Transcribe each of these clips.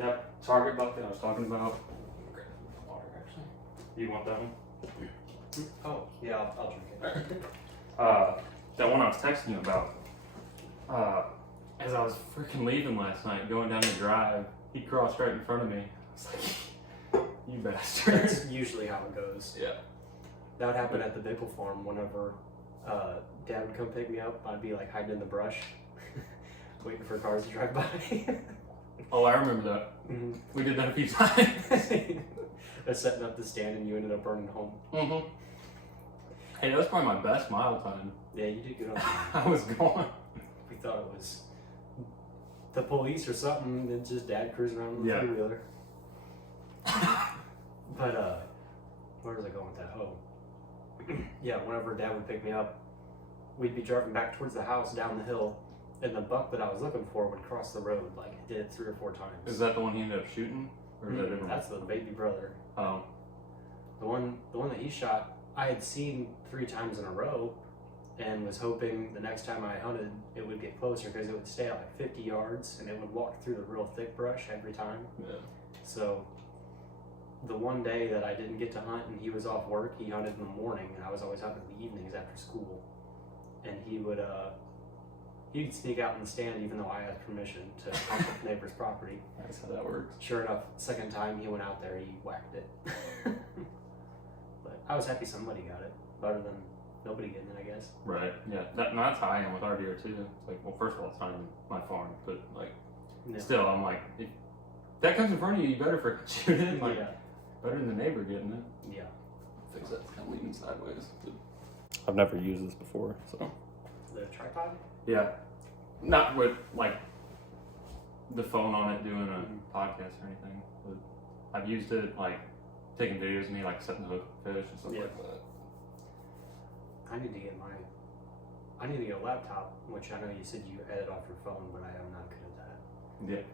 That Target bucket I was talking about. Okay, water actually. You want that one? Oh, yeah, I'll drink it. That one I was texting you about. As I was freaking leaving last night, going down the drive, he crossed right in front of me. I was like, you bastard. That's usually how it goes. Yeah. That would happen at the Bickle farm whenever Dad would come pick me up. I'd be like hiding in the brush, waiting for cars to drive by. Oh, I remember that. Mm-hmm. We did that a few times. I was setting up the stand and you ended up running home. Mm-hmm. Hey, that was probably my best mile time. Yeah, you did good on that. I was going. We thought it was the police or something, and just Dad cruising around with Yeah. the three-wheeler. But, where was I going with that? Oh. Yeah, whenever Dad would pick me up, we'd be driving back towards the house down the hill, and the buck that I was looking for would cross the road, like it did 3 or 4 times. Is that the one he ended up shooting? Or is that different? That's the baby brother. Oh. The one that he shot, I had seen 3 times in a row, and was hoping the next time I hunted, it would get closer because it would stay at like 50 yards, and it would walk through the real thick brush every time. Yeah. So the one day that I didn't get to hunt and he was off work, he hunted in the morning, and I was always hunting in the evenings after school. And he'd sneak out in the stand even though I had permission to hunt the neighbor's property. That's how that works. Sure enough, second time he went out there, he whacked it. But I was happy somebody got it, better than nobody getting it, I guess. Right. Yeah. That's how I am with our deer too. It's like, well, first of all, it's not in my farm, but like, No. still, I'm like, if that comes in front of you, you better freaking shoot it. Like, Yeah. better than the neighbor getting it. Yeah. Fix that. It's kind of leaning sideways. But I've never used this before, so. The tripod? Yeah. Not with like the phone on it doing a podcast or anything, but I've used it like taking videos of me like setting the hook fish and stuff Yeah. like that. I need to get a laptop, which I know you said you edit off your phone, but I am not good at that.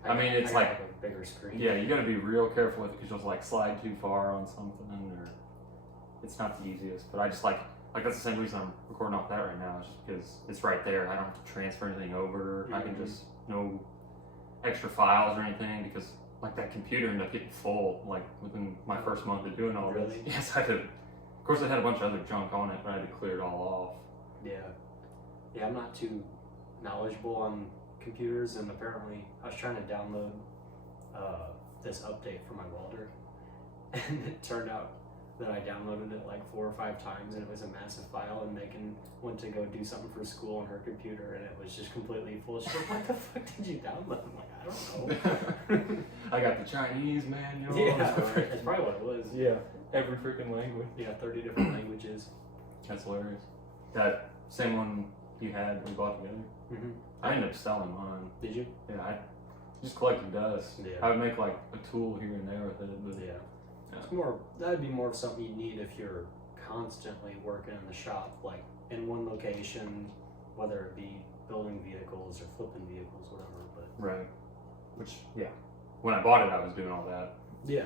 Yeah. I mean, it's got, like, a bigger screen. yeah, you got to be real careful with it because you'll like slide too far on something, or it's not the easiest. But I just like that's the same reason I'm recording off that right now. Is just because it's right there. I don't have to transfer anything over. I can just no extra files or anything because like that computer ended up getting full like within my first month of doing all this. Really? Yes, I did. Of course, I had a bunch of other junk on it, but I had to clear it all off. Yeah. Yeah, I'm not too knowledgeable on computers, and apparently I was trying to download this update for my welder, and it turned out that I downloaded it like 4 or 5 times, and it was a massive file, and Megan went to go do something for school on her computer, and it was just completely full of shit. What the fuck did you download? I'm like, I don't know. I got the Chinese manual. Yeah, that's probably what it was. Yeah, every freaking language. Yeah, 30 different languages. That's hilarious. That same one you had we bought together. Mm-hmm. I ended up selling mine. Did you? Yeah, I just collected dust. Yeah. I would make like a tool here and there with it, but Yeah. It's more, that'd be more of something you need if you're constantly working in the shop, like in one location, whether it be building vehicles or flipping vehicles, whatever. But right. Which when I bought it, I was doing all that. yeah,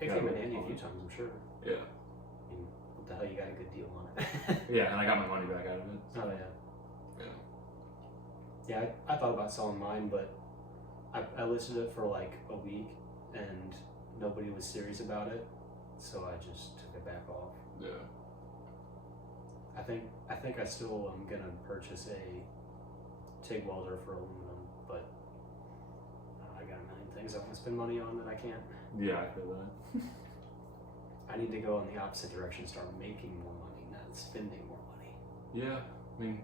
it got came in it handy a on few it. times, I'm sure. Yeah. I mean, what the hell, you got a good deal on it. Yeah, and I got my money back out of it. Oh yeah. Yeah. Yeah, I thought about selling mine, but I listed it for like a week, and nobody was serious about it, so I just took it back off. Yeah. I think I still am gonna purchase a TIG welder for aluminum, but I got a million things I want to spend money on that I can't. Yeah, I feel that. I need to go in the opposite direction, start making more money, not spending more money. Yeah, I mean,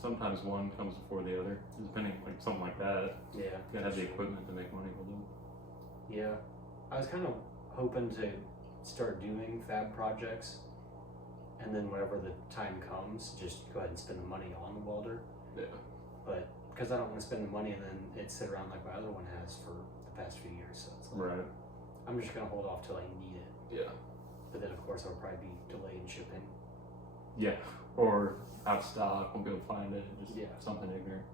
sometimes one comes before the other, depending like something like that. Yeah. You gotta have the equipment to make money with them. Yeah. I was kind of hoping to start doing fab projects, and then whenever the time comes, just go ahead and spend the money on the welder. Yeah. But because I don't want to spend the money and then it sit around like my other one has for the past few years, so it's like, Right. I'm just gonna hold off till I need it. Yeah. But then of course I'll probably be delayed in shipping. Yeah. Or out of stock, won't be able to find it. Just something ignorant.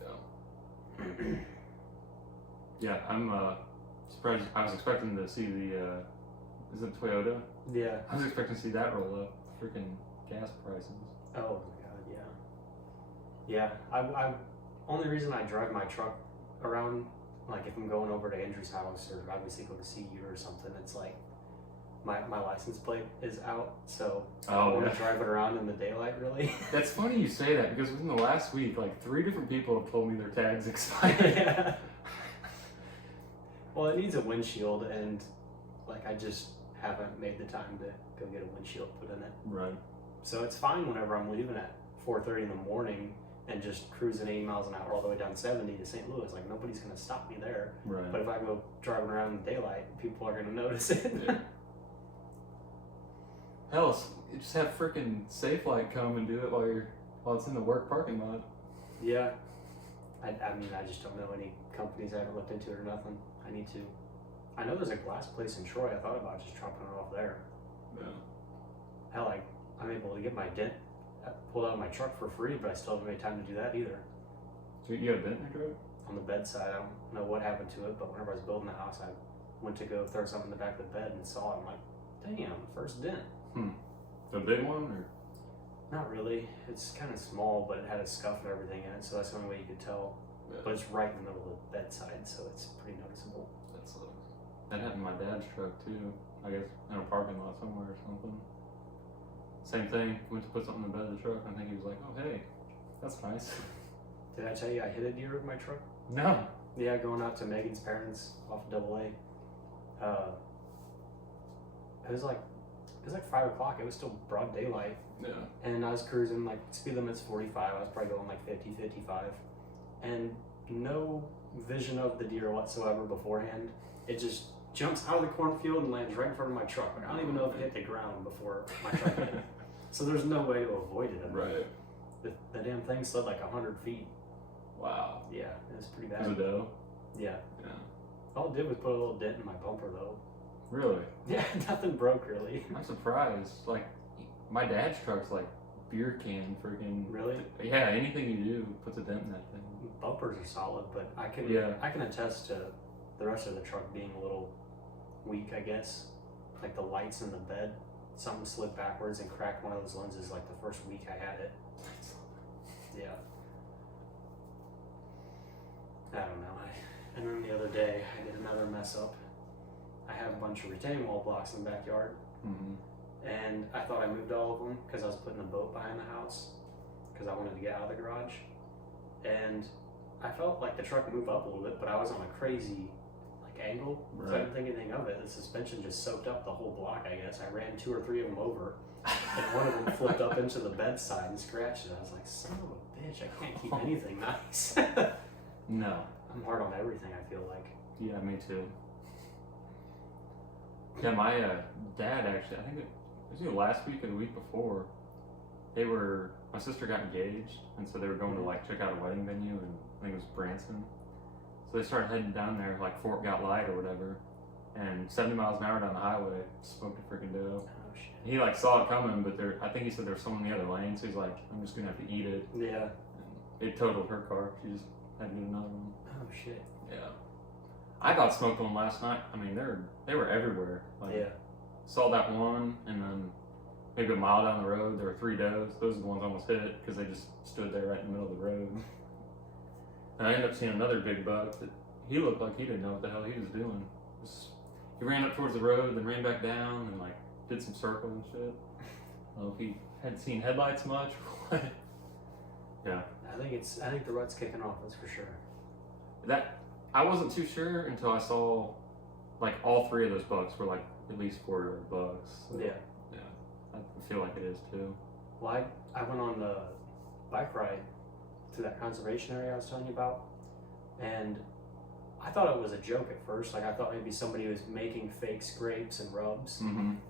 Yeah. Yeah, I'm surprised. I was expecting to see the is it Toyota? Yeah. I was expecting to see that roll up. Freaking gas prices. Oh my god, yeah. Yeah. I only reason I drive my truck around like if I'm going over to Andrew's house or obviously go to see you or something, it's like my license plate is out, so I don't want to drive it around in the daylight, really. That's funny you say that, because within the last week, like 3 different people have told me their tags expired. Yeah. Well, it needs a windshield, and like I just haven't made the time to go get a windshield put in it. Right. So it's fine whenever I'm leaving at 4:30 in the morning and just cruising 80 miles an hour all the way down 70 to St. Louis. Like, nobody's gonna stop me there. Right. But if I go driving around in the daylight, people are gonna notice it. Yeah. Hell, just have freaking Safe-Light come and do it while it's in the work parking lot. Yeah. I mean, I just don't know any companies. I haven't looked into it or nothing. I need to. I know there's a glass place in Troy. I thought about just dropping it off there. Yeah. Hell, I'm able to get my dent pulled out of my truck for free, but I still haven't made time to do that either. So you got a dent in your truck? On the bedside, I don't know what happened to it, but whenever I was building the house, I went to go throw something in the back of the bed and saw it. I'm like, damn, first dent. A big one, or? Not really. It's kind of small, but it had a scuff and everything in it, so that's the only way you could tell. Yeah. But it's right in the middle of the bedside, so it's pretty noticeable. That happened to my dad's truck too. I guess in a parking lot somewhere or something. Same thing. Went to put something in the bed of the truck, and I think he was like, "Oh hey, that's nice." Did I tell you I hit a deer with my truck? No. Yeah, going out to Megan's parents off of AA. It was like 5 o'clock. It was still broad daylight. Yeah. And I was cruising, like, speed limit's 45. I was probably going like 50, 55. And no vision of the deer whatsoever beforehand. It just jumps out of the cornfield and lands right in front of my truck. Like, I don't even know if it hit the ground before my truck hit it. So there's no way to avoid it. I mean, Right. The damn thing slid like 100 feet. Wow. Yeah, it was pretty bad. Was it doe? Yeah. Yeah. All it did was put a little dent in my bumper, though. Really? Yeah, nothing broke, really. I'm surprised. Like, my dad's truck's like beer can freaking. Really? Yeah. Anything you do puts a dent in that thing. Bumpers are solid, but I can attest to the rest of the truck being a little weak, I guess. Like the lights in the bed, something slid backwards and cracked one of those lenses like the first week I had it. Yeah. I don't know. And then the other day I did another mess up. I have a bunch of retaining wall blocks in the backyard. Mm-hmm. And I thought I moved all of them because I was putting a boat behind the house because I wanted to get out of the garage. And I felt like the truck moved up a little bit, but I was on a crazy angle, so I didn't think anything of it. The suspension just soaked up the whole block, I guess. I ran 2 or 3 of them over, and one of them flipped up into the bedside and scratched it. I was like, son of a bitch, I can't keep anything nice. No. I'm hard on everything, I feel like. Yeah, me too. Yeah, my dad actually, I think it was either last week or the week before, my sister got engaged, and so they were going to check out a wedding venue, and I think it was Branson. So they started heading down there, like Fort got light or whatever, and 70 miles an hour down the highway, smoked a freaking doe. Oh shit. He saw it coming, but I think he said there was someone in the other lane, so he's like, I'm just gonna have to eat it. Yeah. And it totaled her car. She just had to get another one. Oh shit. Yeah. I got smoked one last night. I mean, they were everywhere. Yeah. Saw that one, and then maybe a mile down the road, there were 3 does. Those are the ones I almost hit because they just stood there right in the middle of the road. And I ended up seeing another big buck that he looked like he didn't know what the hell he was doing. He ran up towards the road, then ran back down, and did some circling and shit. I don't know if he hadn't seen headlights much or what. Yeah. I think the rut's kicking off, that's for sure. I wasn't too sure until I saw all 3 of those bucks were at least 4-year-old bucks. So, yeah. Yeah. I feel like it is too. Well, I went on the bike ride to that conservation area I was telling you about, and I thought it was a joke at first. I thought maybe somebody was making fake scrapes and rubs,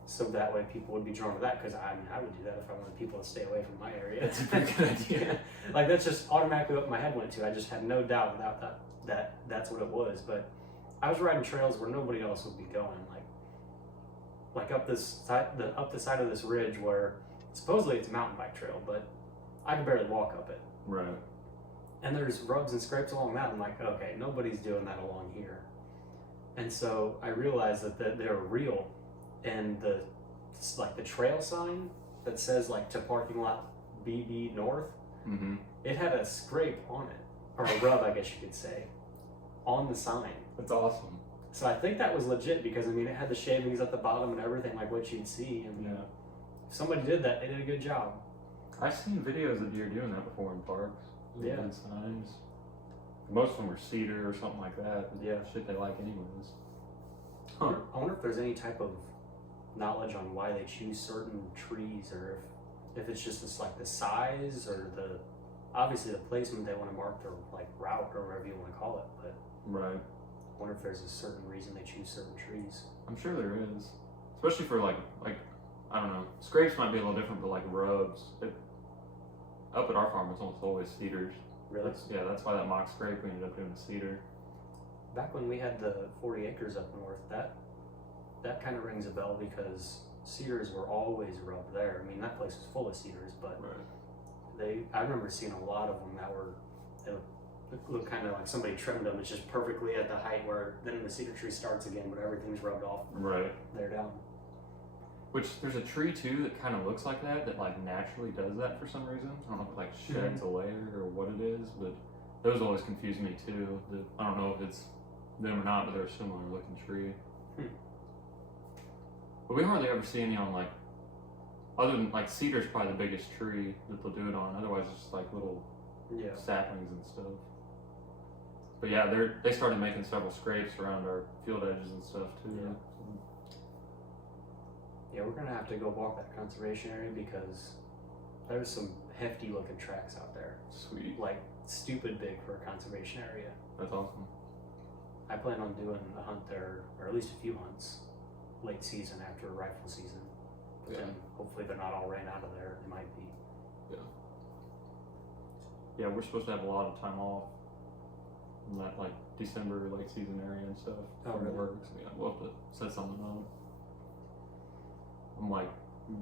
so that way people would be drawn to that. Because I would do that if I wanted people to stay away from my area. That's a pretty good idea. That's just automatically what my head went to. I just had no doubt without that that's what it was. But I was riding trails where nobody else would be going, like up the side of this ridge where supposedly it's a mountain bike trail, but I could barely walk up it. Right. And there's rubs and scrapes along that. I'm like, okay, nobody's doing that along here. And so I realized that they're real. And the trail sign that says to parking lot BB North, it had a scrape on it, or a rub, I guess you could say. on the sign. That's awesome. So I think that was legit because I mean it had the shavings at the bottom and everything like what you'd see. I mean, Yeah. if somebody did that, they did a good job. I've seen videos of deer doing that before in parks. Yeah. Doing signs. Most of them were cedar or something like that. But Yeah. Shit they like anyways. I wonder if there's any type of knowledge on why they choose certain trees, or if it's just this, like the size or the obviously the placement they want to mark their like route or whatever you want to call it. But Right. I wonder if there's a certain reason they choose certain trees. I'm sure there is. Especially for like I don't know. Scrapes might be a little different, but like rubs. Up at our farm it's almost always cedars. Really? That's why that mock scrape we ended up doing a cedar. Back when we had the 40 acres up north, that kind of rings a bell because cedars were always rubbed there. I mean, that place was full of cedars, but I remember seeing a lot of them that look kind of like somebody trimmed them. It's just perfectly at the height where then the cedar tree starts again, but everything's rubbed off. Right. They're down. Which there's a tree too that kind of looks like that like naturally does that for some reason. I don't know if it like sheds a layer or what it is, but those always confuse me too. I don't know if it's them or not, but they're a similar looking tree. But we hardly ever see any on like, other than like cedar's probably the biggest tree that they'll do it on. Otherwise it's just like little saplings and stuff. But yeah, they started making several scrapes around our field edges and stuff too. Yeah. Yeah, we're gonna have to go walk that conservation area because there's some hefty looking tracks out there. Sweet. Like stupid big for a conservation area. That's awesome. I plan on doing a hunt there, or at least a few hunts, late season after rifle season. But then hopefully they're not all ran out of there. They might be. Yeah, we're supposed to have a lot of time off in that like December late season area and stuff. Oh, really? Work. So yeah, we'll have to set something up. I'm like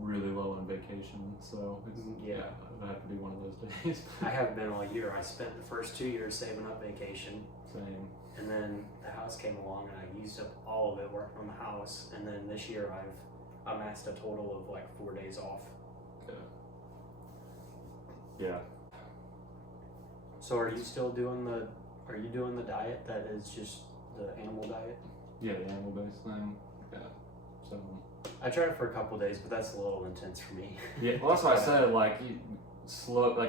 really low on vacation, so I have to do one of those days. I haven't been all year. I spent the first 2 years saving up vacation. Same. And then the house came along and I used up all of it working on the house. And then this year I've amassed a total of like 4 days off. Yeah. So are you still doing the diet that is just the animal diet? Yeah, the animal based thing. Yeah. So I tried it for a couple days, but that's a little intense for me. yeah, well that's why I said like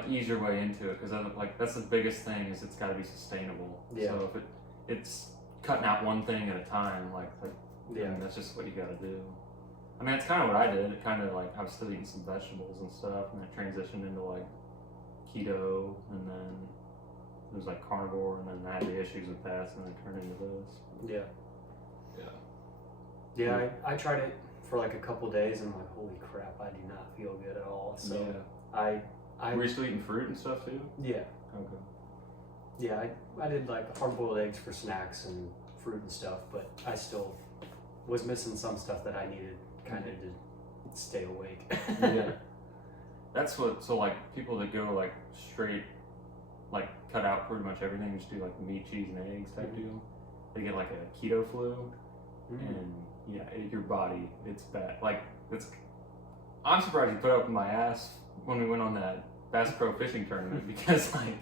ease your way into it, because like that's the biggest thing is it's got to be sustainable. Yeah. So if it's cutting out one thing at a time, like I mean, that's just what you got to do. I mean, it's kind of what I did. It kind of like I was still eating some vegetables and stuff, and it transitioned into like keto, and then it was like carnivore, and then I had the issues with that, and then it turned into this. Yeah, I tried it for like a couple days, and I'm like, holy crap, I do not feel good at all. So I were you still eating fruit and stuff too? Yeah. Okay. Yeah, I did like hard-boiled eggs for snacks and fruit and stuff, but I still was missing some stuff that I needed kind of to stay awake. Yeah. That's what, so like people that go like straight, like cut out pretty much everything, just do like meat, cheese, and eggs type deal, they get like a keto flu, and your body, it's bad. Like, I'm surprised you put up with my ass when we went on that Bass Pro fishing tournament because like,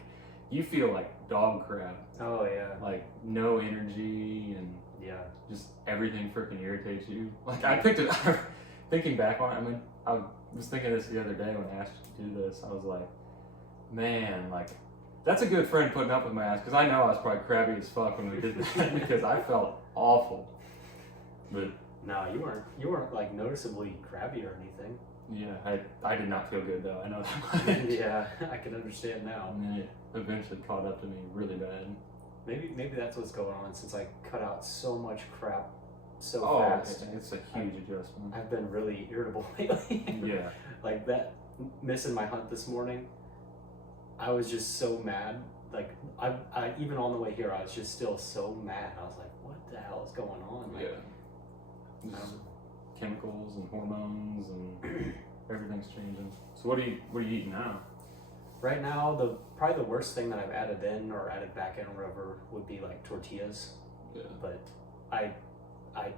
you feel like dog crap. Oh yeah. Like no energy and just everything freaking irritates you. Like I picked it up, thinking back on it, I mean, I was thinking this the other day when I asked you to do this. I was like, man, like that's a good friend putting up with my ass, because I know I was probably crabby as fuck when we did that because I felt awful. But no, you weren't like noticeably crabby or anything. Yeah, I did not feel good though. I know that much. Yeah, I can understand now. And then it eventually caught up to me really bad. Maybe that's what's going on, since I cut out so much crap so fast. It's a huge adjustment. I've been really irritable lately. Yeah. Like that, missing my hunt this morning, I was just so mad. Like I even on the way here, I was just still so mad. I was like, what the hell is going on? Like, just chemicals and hormones and everything's changing. So what are you eating now? Right now, probably the worst thing that I've added in or added back in or whatever would be like tortillas. Yeah. But I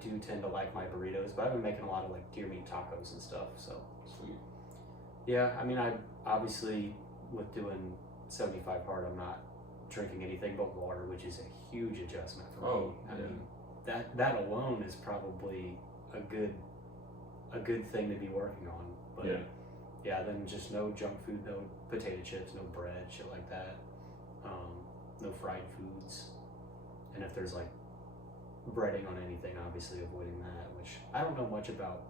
do tend to like my burritos, but I've been making a lot of like deer meat tacos and stuff. So sweet. Yeah, I mean, I obviously with doing 75 hard, I'm not drinking anything but water, which is a huge adjustment for Oh, me. I yeah. mean, that alone is probably a good thing to be working on. But Yeah. yeah, then just no junk food, no potato chips, no bread, shit like that. No fried foods. And if there's like breading on anything, obviously avoiding that, which I don't know much about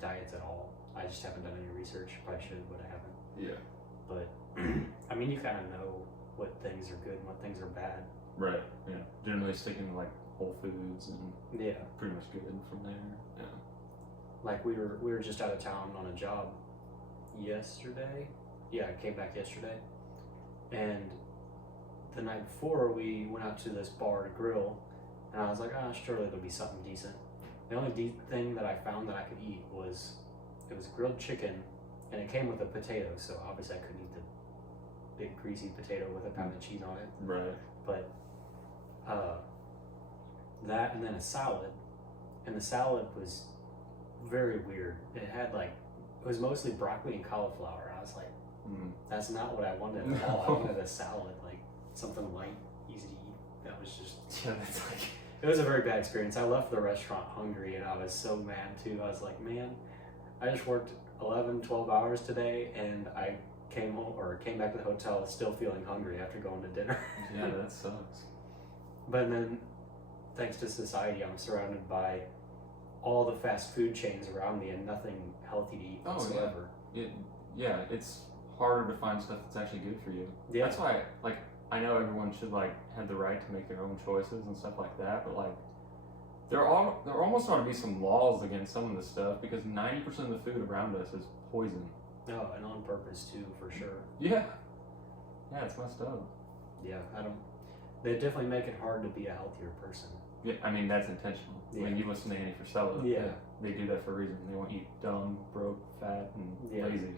diets at all. I just haven't done any research. Probably should, but I haven't. Yeah. But I mean, you kind of know what things are good and what things are bad. Right. Yeah. Generally sticking to like whole foods and Yeah. pretty much good from there. Yeah. Like we were just out of town on a job yesterday. Yeah, I came back yesterday, and the night before we went out to this bar to grill, and I was like, surely there'll be something decent. The only thing that I found that I could eat was grilled chicken, and it came with a potato, so obviously I couldn't eat the big greasy potato with a pound of cheese on it. Right. But that, and then a salad, and the salad was very weird. It had it was mostly broccoli and cauliflower. I was like, that's not what I wanted at all. I wanted a salad, like something light, easy to eat. That was just, Yeah, that's like, it was a very bad experience. I left the restaurant hungry, and I was so mad too. I was like, man, I just worked 11, 12 hours today, and I came back to the hotel still feeling hungry after going to dinner. yeah, that sucks. But then, thanks to society, I'm surrounded by all the fast food chains around me and nothing healthy to eat whatsoever. Yeah, it's harder to find stuff that's actually good for you. Yeah. That's why, like, I know everyone should like have the right to make their own choices and stuff like that, but like, there almost ought to be some laws against some of this stuff because 90% of the food around us is poison. No, and on purpose too, for sure. Yeah, it's messed up. Yeah, they definitely make it hard to be a healthier person. Yeah, I mean that's intentional. Yeah. When you listen to Andy Frisella, Yeah. they do that for a reason. They want you dumb, broke, fat, and Yeah. lazy.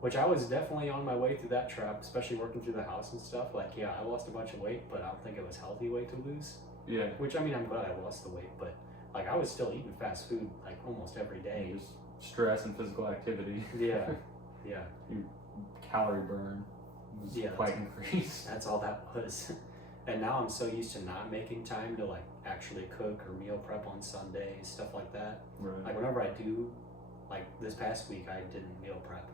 Which I was definitely on my way through that trap, especially working through the house and stuff. Like, yeah, I lost a bunch of weight, but I don't think it was healthy weight to lose. Yeah. Which, I mean, I'm glad I lost the weight, but like I was still eating fast food like almost every day. Just stress and physical activity. Yeah, yeah. Your calorie burn was quite increased. That's all that was. And now I'm so used to not making time to like actually cook or meal prep on Sundays, stuff like that. Right. Like whenever I do, like this past week I didn't meal prep,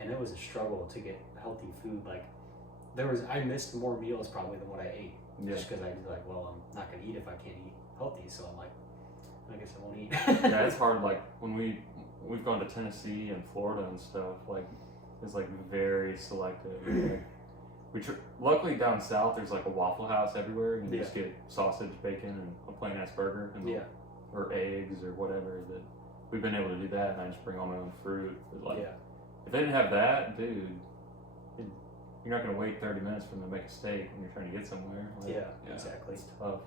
and it was a struggle to get healthy food. Like I missed more meals probably than what I ate. Yeah. Just because I was like, well, I'm not gonna eat if I can't eat healthy, so I'm like, I guess I won't eat. Yeah, it's hard. Like when we've gone to Tennessee and Florida and stuff. Like it's like very selective. Like, luckily down south there's like a Waffle House everywhere. You can just get sausage, bacon, and a plain ass burger, and or eggs or whatever. That we've been able to do that, and I just bring all my own fruit. But like, if they didn't have that, dude, you're not gonna wait 30 minutes for them to make a steak when you're trying to get somewhere. Like, exactly. It's tough.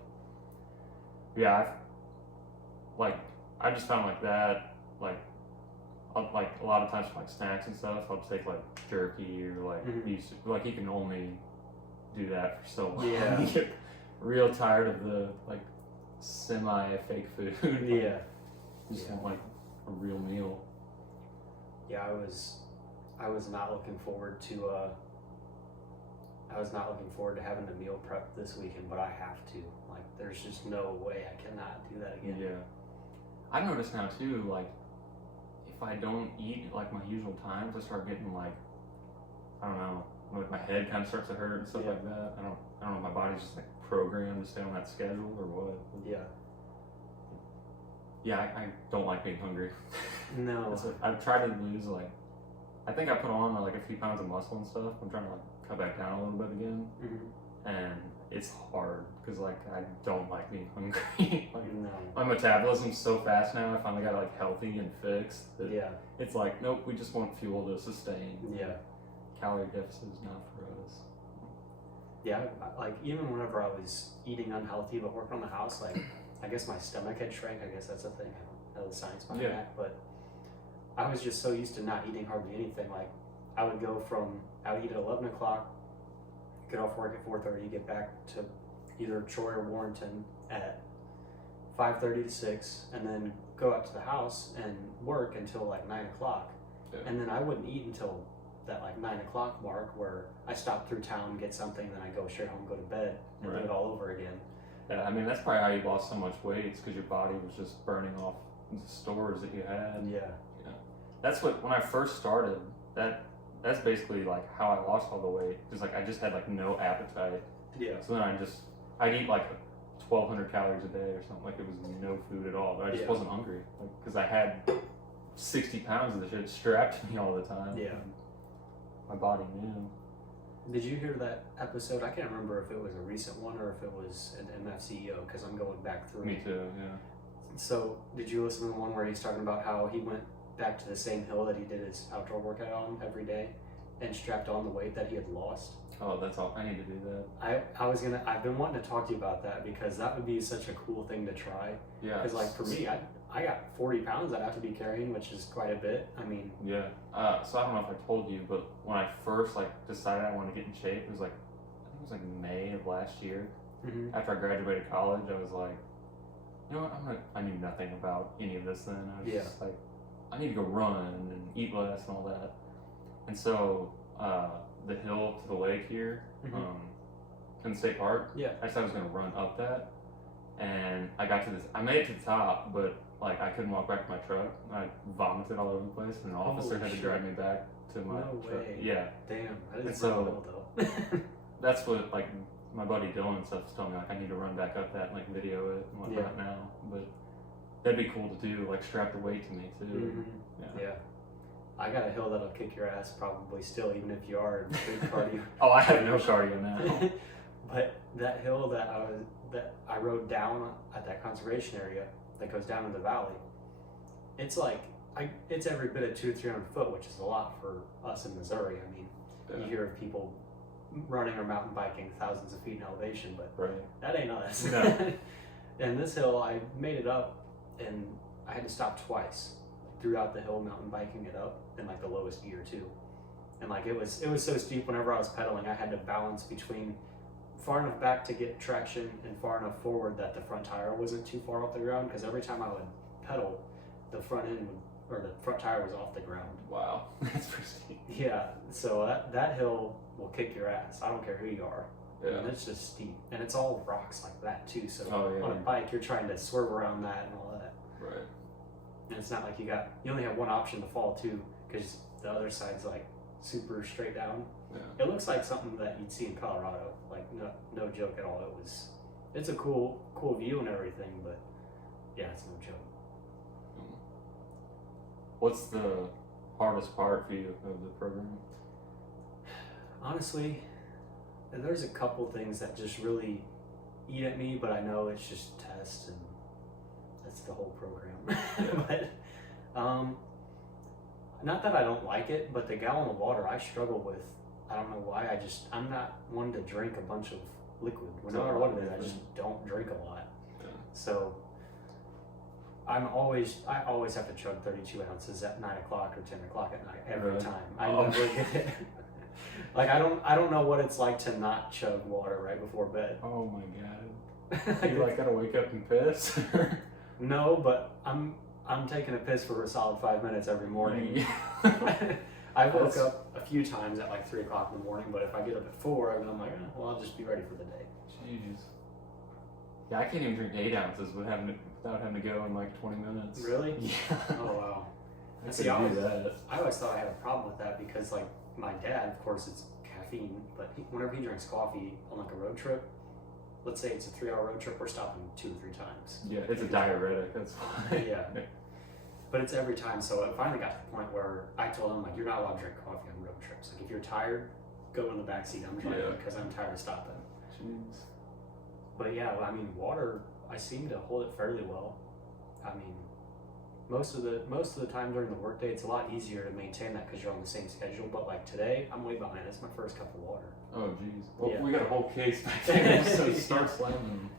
Yeah, I just found like that, like a lot of times for like snacks and stuff, I'll take like jerky or like like you can only do that for so long. Yeah. You get real tired of the like semi fake food. Yeah. Just want like a real meal. Yeah, I was not looking forward to having to meal prep this weekend, but I have to. Like, there's just no way I cannot do that again. Yeah. I notice now too, like, if I don't eat at like my usual times, I start getting like, I don't know, like my head kind of starts to hurt and stuff like that. I don't know if my body's just like programmed to stay on that schedule or what. Yeah. Yeah, I don't like being hungry. No. I've tried to lose like, I think I put on like a few pounds of muscle and stuff. I'm trying to like cut back down a little bit again. And it's hard because like I don't like being hungry. Like, No. my metabolism's so fast now. I finally got like healthy and fixed. That Yeah. It's like, nope, we just want fuel to sustain. Yeah. Calorie deficit is not for us. Yeah, like even whenever I was eating unhealthy but working on the house, like I guess my stomach had shrank. I guess that's a thing. I don't know the science behind that, but I was just so used to not eating hardly anything. Like I would eat at 11 o'clock, get off work at 4:30, get back to either Troy or Warrenton at 5:30 to 6, and then go out to the house and work until like 9 o'clock. Yeah. And then I wouldn't eat until that like 9 o'clock mark where I stop through town, get something, then I go straight home, go to bed, and do Right. it all over again. Yeah, I mean that's probably how you lost so much weight. It's because your body was just burning off the stores that you had. Yeah. That's what when I first started. That's basically like how I lost all the weight. Just like I just had like no appetite. Yeah. So then I'd eat like 1,200 calories a day or something. Like it was no food at all. But I just Yeah. wasn't hungry because I had 60 pounds of the shit strapped to me all the time. Yeah. My body knew. Did you hear that episode? I can't remember if it was a recent one or if it was an MFCEO because I'm going back through. Me too. Yeah. So, did you listen to the one where he's talking about how he went back to the same hill that he did his outdoor workout on every day and strapped on the weight that he had lost? Oh, that's all. I need to do that. I've been wanting to talk to you about that because that would be such a cool thing to try. Yeah. Because like for me, I got 40 pounds I'd have to be carrying, which is quite a bit. I mean, Yeah. So I don't know if I told you, but when I first like decided I wanted to get in shape, it was like I think it was like May of last year. mhm. After I graduated college, I was like, you know what? I knew nothing about any of this then. I was Yeah. just like, I need to go run and eat less and all that. And so the hill to the lake here, Mhm. in the state park, Yeah. I said I was gonna run up that, and I got to this. I made it to the top, but like I couldn't walk back to my truck. I vomited all over the place, and an officer Holy had to shit. drive me back to my No truck. way. Yeah, Damn, that And is so- brutal though. that's what like my buddy Dylan and stuff was telling me. Like I need to run back up that and like video it and whatnot now. But that'd be cool to do. Like strap the weight to me too. Mhm. Yeah. Yeah. I got a hill that'll kick your ass probably still, even if you are in good cardio. Oh, I have no cardio now. But that hill that I rode down at that conservation area that goes down in the valley, it's like it's every bit of 200-300 foot, which is a lot for us in Missouri. I mean, you hear of people running or mountain biking thousands of feet in elevation, but Right. that ain't us. No. And this hill, I made it up, and I had to stop twice throughout the hill, mountain biking it up in like the lowest gear too. And like it was so steep. Whenever I was pedaling, I had to balance between far enough back to get traction and far enough forward that the front tire wasn't too far off the ground. Because every time I would pedal, the front tire was off the ground. Wow, that's pretty steep. Yeah. So that hill will kick your ass. I don't care who you are. Yeah. And it's just steep, and it's all rocks like that too. So Oh, yeah. on a bike, you're trying to swerve around that and all that. Right. And it's not like you only have one option to fall to, because the other side's like super straight down. Yeah. It looks like something that you'd see in Colorado. Like no joke at all. It's a cool view and everything, but yeah, it's no joke. What's the hardest part for you of the program? Honestly, there's a couple things that just really eat at me, but I know it's just tests and that's the whole program. But not that I don't like it, but the gallon of water I struggle with. I don't know why. I'm not one to drink a bunch of liquid. No matter what it is, I just don't drink a lot. Yeah. So I always have to chug 32 ounces at 9 o'clock or 10 o'clock at night every Really? time. I never get it. Like I don't know what it's like to not chug water right before bed. Oh my god. You like gotta wake up and piss? No, but I'm taking a piss for a solid 5 minutes every morning. I woke up a few times at like 3 o'clock in the morning, but if I get up at 4, I'm like, well, I'll just be ready for the day. Jeez. Yeah, I can't even drink 8 ounces without having to go in like 20 minutes. Really? Yeah. Oh wow. I See, couldn't do that. I always thought I had a problem with that because like my dad, of course, it's caffeine, but whenever he drinks coffee on like a road trip, let's say it's a 3-hour road trip, we're stopping 2 or 3 times. Yeah, it's a diuretic, that's why. Yeah. But it's every time, so it finally got to the point where I told him, like, you're not allowed to drink coffee on road trips. Like, if you're tired, go in the back seat. I'm driving because I'm tired of stopping. Jeez. But yeah, I mean, water, I seem to hold it fairly well. I mean, most of the time during the workday, it's a lot easier to maintain that because you're on the same schedule. But like today, I'm way behind. It's my first cup of water. Oh, jeez. Well, Yeah. we got a whole case back there, so start slamming.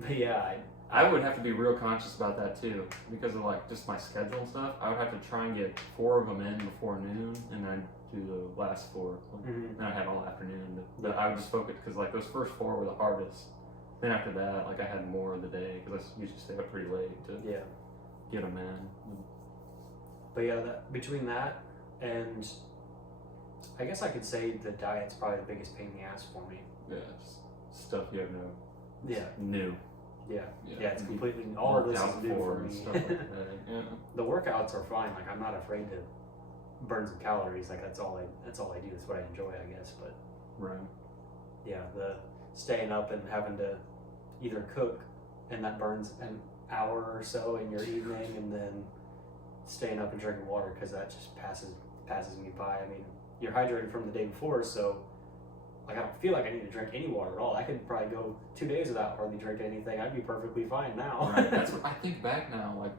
But yeah, I would have to be real conscious about that too, because of like just my schedule and stuff. I would have to try and get 4 of them in before noon, and then do the last 4. Mhm. And I had all afternoon, but I would just focus because like those first 4 were the hardest. Then after that, like I had more of the day because I used to stay up pretty late to yeah. get them in. But yeah, between that and I guess I could say the diet's probably the biggest pain in the ass for me. Yeah, just stuff you have no Yeah. new. Yeah. Yeah, Yeah, it's completely, all of this is new for and me. stuff like that. Yeah. The workouts are fine. Like, I'm not afraid to burn some calories. Like, that's all I do. That's what I enjoy, I guess. But Right. yeah, the staying up and having to either cook, and that burns an hour or so in your evening, and then staying up and drinking water, because that just passes me by. I mean, you're hydrated from the day before, so like I don't feel like I need to drink any water at all. I could probably go 2 days without hardly drinking anything. I'd be perfectly fine now. Right. That's what I think back now. Like,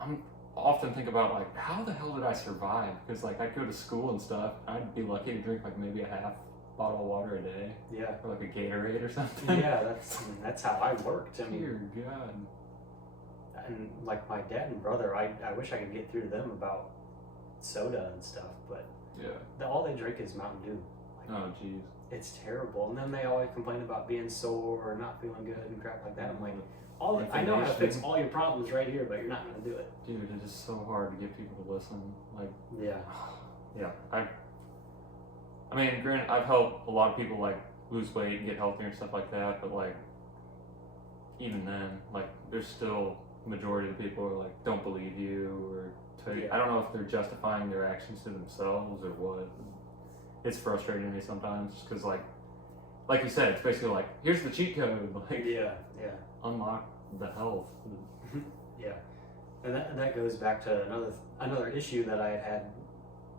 I'm often think about like, how the hell did I survive? Because like I'd go to school and stuff. I'd be lucky to drink like maybe a half bottle of water a day, Yeah. or like a Gatorade or something. Yeah, that's how I worked. I mean, Dear God. and like my dad and brother, I wish I could get through to them about soda and stuff, but Yeah. all they drink is Mountain Dew. Like, Oh jeez. it's terrible. And then they always complain about being sore or not feeling good and crap like that. I'm like, I know how to fix all your problems right here, but you're not gonna do it. Dude, it is so hard to get people to listen. Like, Yeah. yeah. I mean, granted, I've helped a lot of people like lose weight and get healthier and stuff like that, but like, even then, like, there's still majority of the people who are like don't believe you or tell you. Yeah. I don't know if they're justifying their actions to themselves or what. It's frustrating to me sometimes because like you said, it's basically like, here's the cheat code. Like, Yeah. unlock the health. Yeah. And that goes back to another issue that I had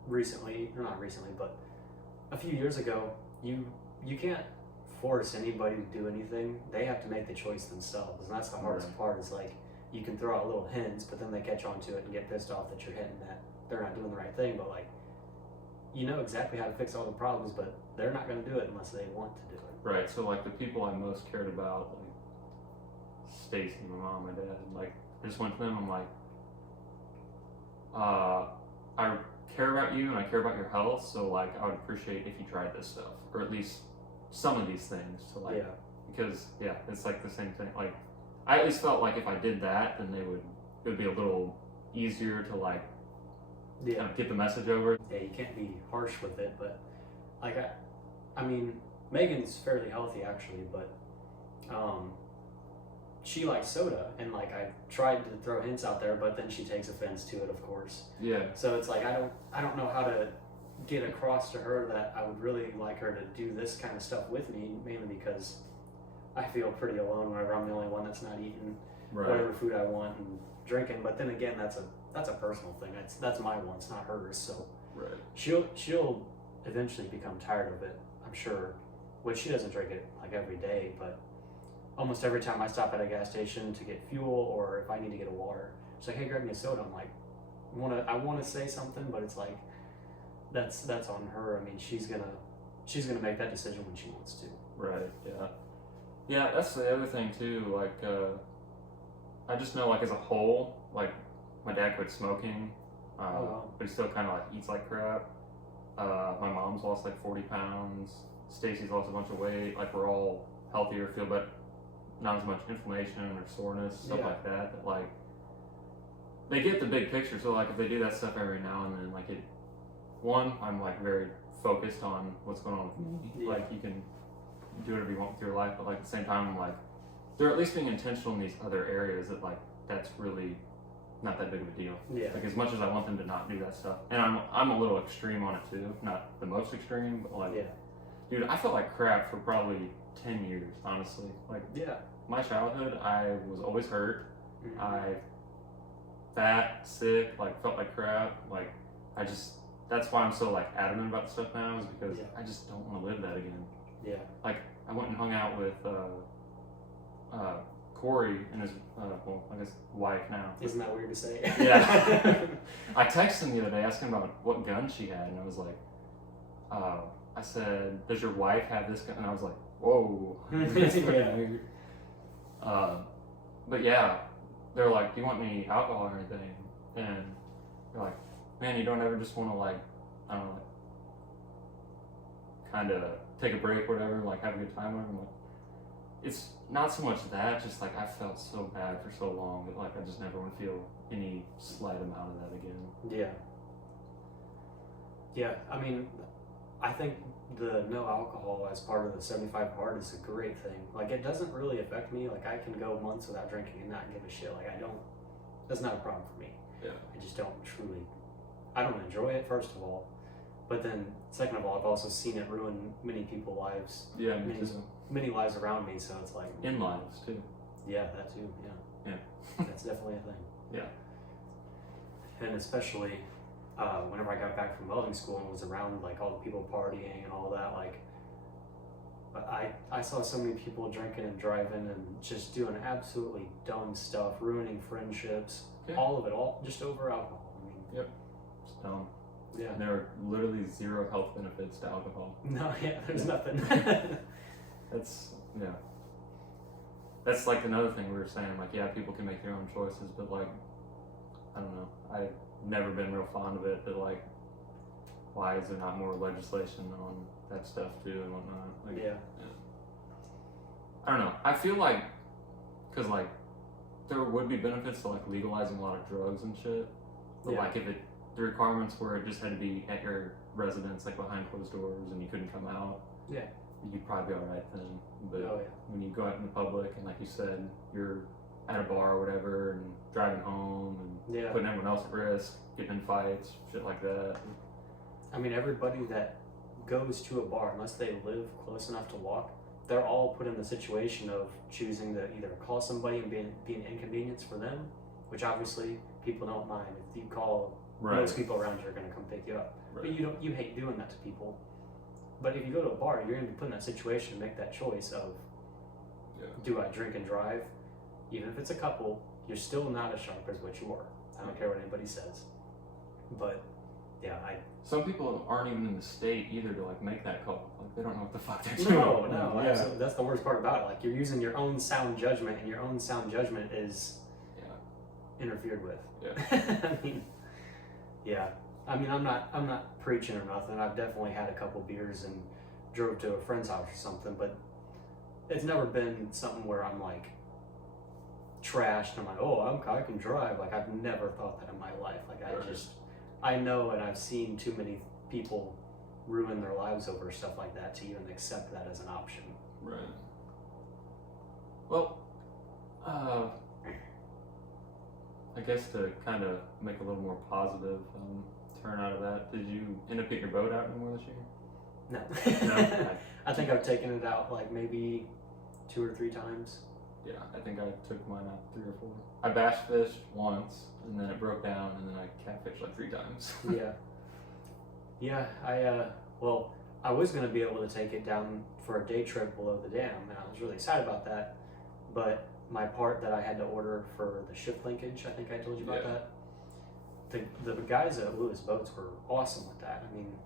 recently, or not recently, but a few years ago. You can't force anybody to do anything. They have to make the choice themselves, and that's the hardest Right. part. Is like, you can throw out little hints, but then they catch on to it and get pissed off that you're hitting that they're not doing the right thing. But like, you know exactly how to fix all the problems, but they're not going to do it unless they want to do it. Right. So like the people I most cared about, like Stacy, my mom, my dad, like I just went to them. I'm like, I care about you and I care about your health. So like, I would appreciate if you tried this stuff, or at least some of these things to like, Yeah. because yeah, it's like the same thing. Like, I at least felt like if I did that, then it would be a little easier to like Yeah. kind of get the message over. Yeah, you can't be harsh with it, but like I mean, Megan's fairly healthy actually, but she likes soda, and like I've tried to throw hints out there, but then she takes offense to it, of course. Yeah. So it's like I don't know how to get across to her that I would really like her to do this kind of stuff with me, mainly because I feel pretty alone whenever I'm the only one that's not eating whatever food I want and drinking. But then again, that's a personal thing. That's my wants, not hers. So Right. she'll eventually become tired of it, I'm sure. Which she doesn't drink it like every day, but almost every time I stop at a gas station to get fuel, or if I need to get a water, she's like, "Hey, grab me a soda." I'm like, I want to say something, but it's like that's on her. I mean, she's gonna make that decision when she wants to. Right. Yeah. Yeah. That's the other thing too. Like, I just know, like, as a whole, like, my dad quit smoking, wow. but he still kind of like eats like crap. My mom's lost like 40 pounds. Stacy's lost a bunch of weight. Like, we're all healthier, feel better, not as much inflammation or soreness, stuff Yeah. like that. That like, they get the big picture. So like, if they do that stuff every now and then, like I'm like very focused on what's going on with me. Yeah. Like, you can do whatever you want with your life, but like at the same time, I'm like, they're at least being intentional in these other areas that like that's really not that big of a deal. Yeah. Like, as much as I want them to not do that stuff, and I'm a little extreme on it too, not the most extreme, but like, Yeah. dude, I felt like crap for probably 10 years, honestly. Like, Yeah. my childhood, I was always hurt. Mhm. I fat, sick, like felt like crap. Like, that's why I'm so like adamant about the stuff now, is because Yeah. I just don't want to live that again. Yeah. Like, I went and hung out with Corey and his well, I guess wife now. Isn't that weird to say? Yeah. I texted him the other day asking about what gun she had, and I was like, I said, "Does your wife have this gun?" And I was like, "Whoa, that's pretty Yeah. weird." But yeah, they're like, "Do you want any alcohol or anything?" And they're like, "Man, you don't ever just want to like, I don't know, like, kind of take a break, or whatever, like have a good time, or whatever." I'm like, it's not so much that, just like I felt so bad for so long that like I just never want to feel any slight amount of that again. Yeah. Yeah, I mean, I think the no alcohol as part of the 75 hard is a great thing. Like, it doesn't really affect me. Like, I can go months without drinking and not give a shit. Like, that's not a problem for me. Yeah. I just don't I don't enjoy it, first of all. But then, second of all, I've also seen it ruin many people's lives. Yeah, me too. Many lives around me, so it's like. In lives, too. Yeah, that too, yeah. Yeah. That's definitely a thing. Yeah. And especially whenever I got back from welding school and was around like all the people partying and all that, like I saw so many people drinking and driving and just doing absolutely dumb stuff, ruining friendships, all of it, all just over alcohol. I mean, yep, it's dumb. Yeah. And there are literally zero health benefits to alcohol. No, yeah, there's nothing. That's like another thing we were saying, like, yeah, people can make their own choices, but like, I don't know, I've never been real fond of it, but like, why is there not more legislation on that stuff too and whatnot? Like, yeah. I don't know, I feel like, cause like, there would be benefits to like legalizing a lot of drugs and shit, but like if the requirements were it just had to be at your residence, like behind closed doors, and you couldn't come out, you'd probably be alright then. But when you go out in the public and like you said, you're at a bar or whatever and driving home and putting everyone else at risk, getting in fights, shit like that. I mean, everybody that goes to a bar, unless they live close enough to walk, they're all put in the situation of choosing to either call somebody and be an inconvenience for them, which obviously people don't mind. If you call, most people around you are going to come pick you up. But you hate doing that to people. But if you go to a bar, you're going to be put in that situation to make that choice of, do I drink and drive? Even if it's a couple, you're still not as sharp as what you were. I don't care what anybody says. But some people aren't even in the state either to like make that call. Like they don't know what the fuck they're doing. No, absolutely. That's the worst part about it. Like you're using your own sound judgment, and your own sound judgment is interfered with. I mean, I'm not preaching or nothing. I've definitely had a couple beers and drove to a friend's house or something, but it's never been something where I'm like trashed. I'm like, oh, I can drive. Like I've never thought that in my life. Like I know, and I've seen too many people ruin their lives over stuff like that to even accept that as an option. Right. Well, I guess to kind of make a little more positive turn out of that, did you end up getting your boat out anymore this year? No. I think I've taken it out like maybe 2 or 3 times. Yeah, I think I took mine out 3 or 4. I bass fished once, and then it broke down, and then I catfished like 3 times. Yeah, I was going to be able to take it down for a day trip below the dam, and I was really excited about that, but my part that I had to order for the ship linkage, I think I told you about that. The guys at Lewis Boats were awesome with that. I mean,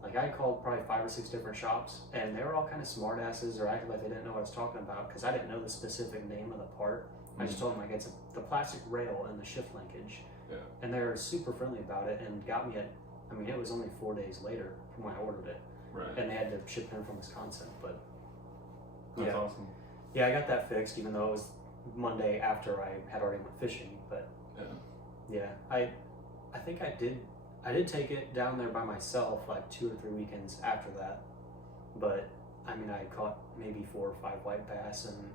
like I called probably 5 or 6 different shops, and they were all kind of smart asses or acted like they didn't know what I was talking about because I didn't know the specific name of the part. I just told them like it's the plastic rail and the shift linkage, and they're super friendly about it and got me it was only 4 days later from when I ordered it, and they had to ship it in from Wisconsin. But that's awesome. Yeah, I got that fixed, even though it was Monday after I had already went fishing. But I think I did take it down there by myself like 2 or 3 weekends after that. But I mean, I caught maybe 4 or 5 white bass, and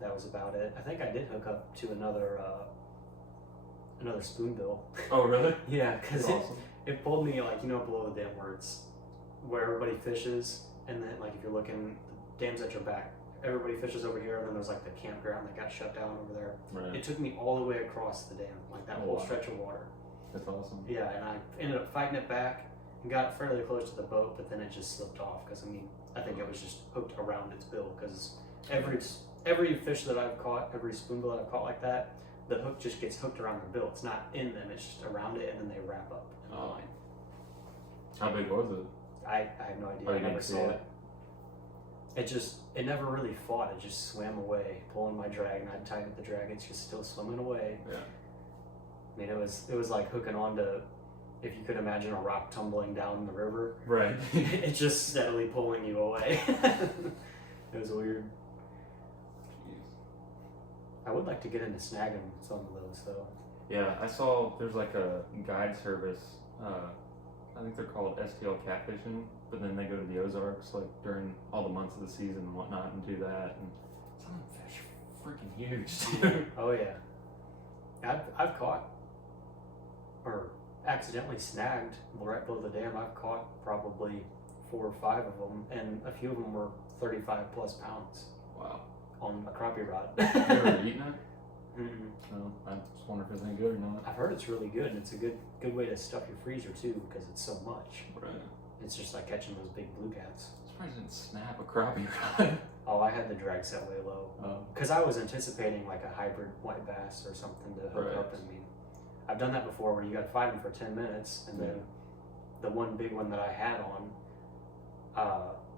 that was about it. I think I did hook up to another spoonbill. Oh, really? Yeah, because it pulled me like below the dam where everybody fishes, and then like if you're looking, the dam's at your back. Everybody fishes over here, and then there's like the campground that got shut down over there. Right. It took me all the way across the dam, like that whole stretch of water. That's awesome. Yeah, and I ended up fighting it back and got fairly close to the boat, but then it just slipped off because I think it was just hooked around its bill because every fish that I've caught, every spoonbill that I've caught like that, the hook just gets hooked around their bill. It's not in them, it's just around it, and then they wrap up in the line. How big was it? I have no idea. I never saw it. It never really fought. It just swam away, pulling my drag, and I'd tighten up the drag. It's just still swimming away. Yeah. I mean, it was like hooking on to, if you could imagine a rock tumbling down the river. Right. It's just steadily pulling you away. It was weird. Jeez. I would like to get into snagging some of those though. Yeah, I saw there's like a guide service I think they're called STL catfishing, but then they go to the Ozarks like during all the months of the season and whatnot and do that. And some of them fish are freaking huge, dude. Oh yeah. I've caught or accidentally snagged right below the dam. I've caught probably 4 or 5 of them, and a few of them were 35 plus pounds. Wow. On a crappie rod. You ever eaten it? Mm-mm. No, I just wonder if it's any good or not. I've heard it's really good, and it's a good way to stuff your freezer too, because it's so much. Right. It's just like catching those big blue cats. I'm surprised it didn't snap a crappie rod. Oh, I had the drag set way low. Because I was anticipating like a hybrid white bass or something to hook Right. up. I mean, I've done that before where you got to fight them for 10 minutes, and then the one big one that I had on,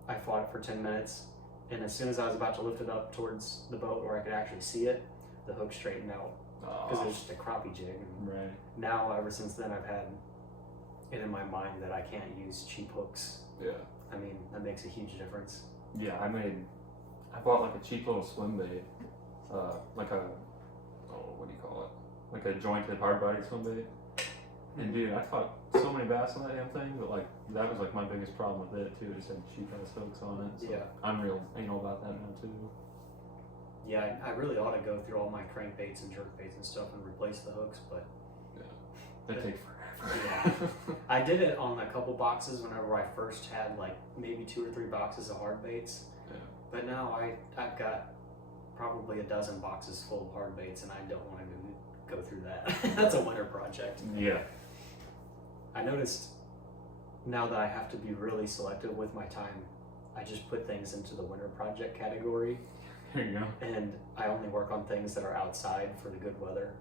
I fought it for 10 minutes, and as soon as I was about to lift it up towards the boat where I could actually see it, the hook straightened out because it was just a crappie jig. And Right. now, ever since then, I've had it in my mind that I can't use cheap hooks. Yeah. I mean, that makes a huge difference. Yeah, I bought like a cheap little swim bait, like a, what do you call it? Like a jointed hard body swim bait. And dude, I caught so many bass on that damn thing, but like that was like my biggest problem with it too. It just had cheap ass hooks on it. So Yeah. I'm real anal about that now too. Yeah, I really ought to go through all my crankbaits and jerkbaits and stuff and replace the hooks, but They take forever. Yeah. I did it on a couple boxes whenever I first had like maybe 2 or 3 boxes of hard baits. Yeah. But now I've got probably a dozen boxes full of hard baits, and I don't want to go through that. That's a winter project. Yeah. I noticed now that I have to be really selective with my time, I just put things into the winter project category, There you go. and I only work on things that are outside for the good weather.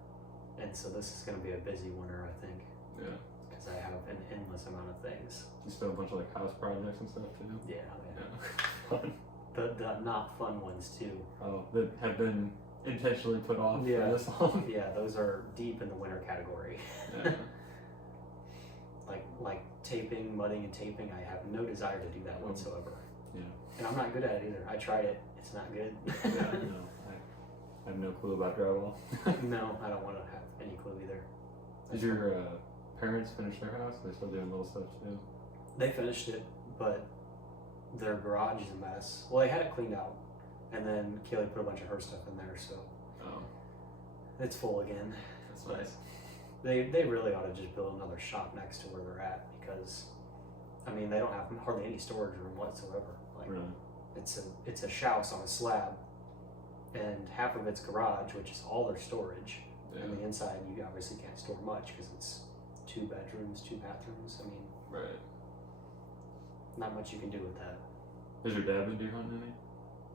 And so this is going to be a busy winter, I think, Yeah. because I have an endless amount of things. You still have a bunch of like house projects and stuff too. Yeah. Fun. The not fun ones too. Oh, that have been intentionally put off Yeah. for this long. Yeah, those are deep in the winter category. Yeah. like taping, mudding, and taping. I have no desire to do that whatsoever. Yeah. And I'm not good at it either. I tried it. It's not good. Yeah, no, I have no clue about drywall. No, I don't want to have any clue either. Did your parents finish their house? They still doing little stuff too. They finished it, but their garage is a mess. Well, they had it cleaned out, and then Kaylee put a bunch of her stuff in there, so Oh, it's full again. that's nice. They really ought to just build another shop next to where they're at, because I mean they don't have hardly any storage room whatsoever. Like Really? it's a house on a slab, and half of it's garage, which is all their storage, Yeah. and the inside you obviously can't store much because it's 2 bedrooms, 2 bathrooms. I mean, Right. not much you can do with that. Has your dad been deer hunting any?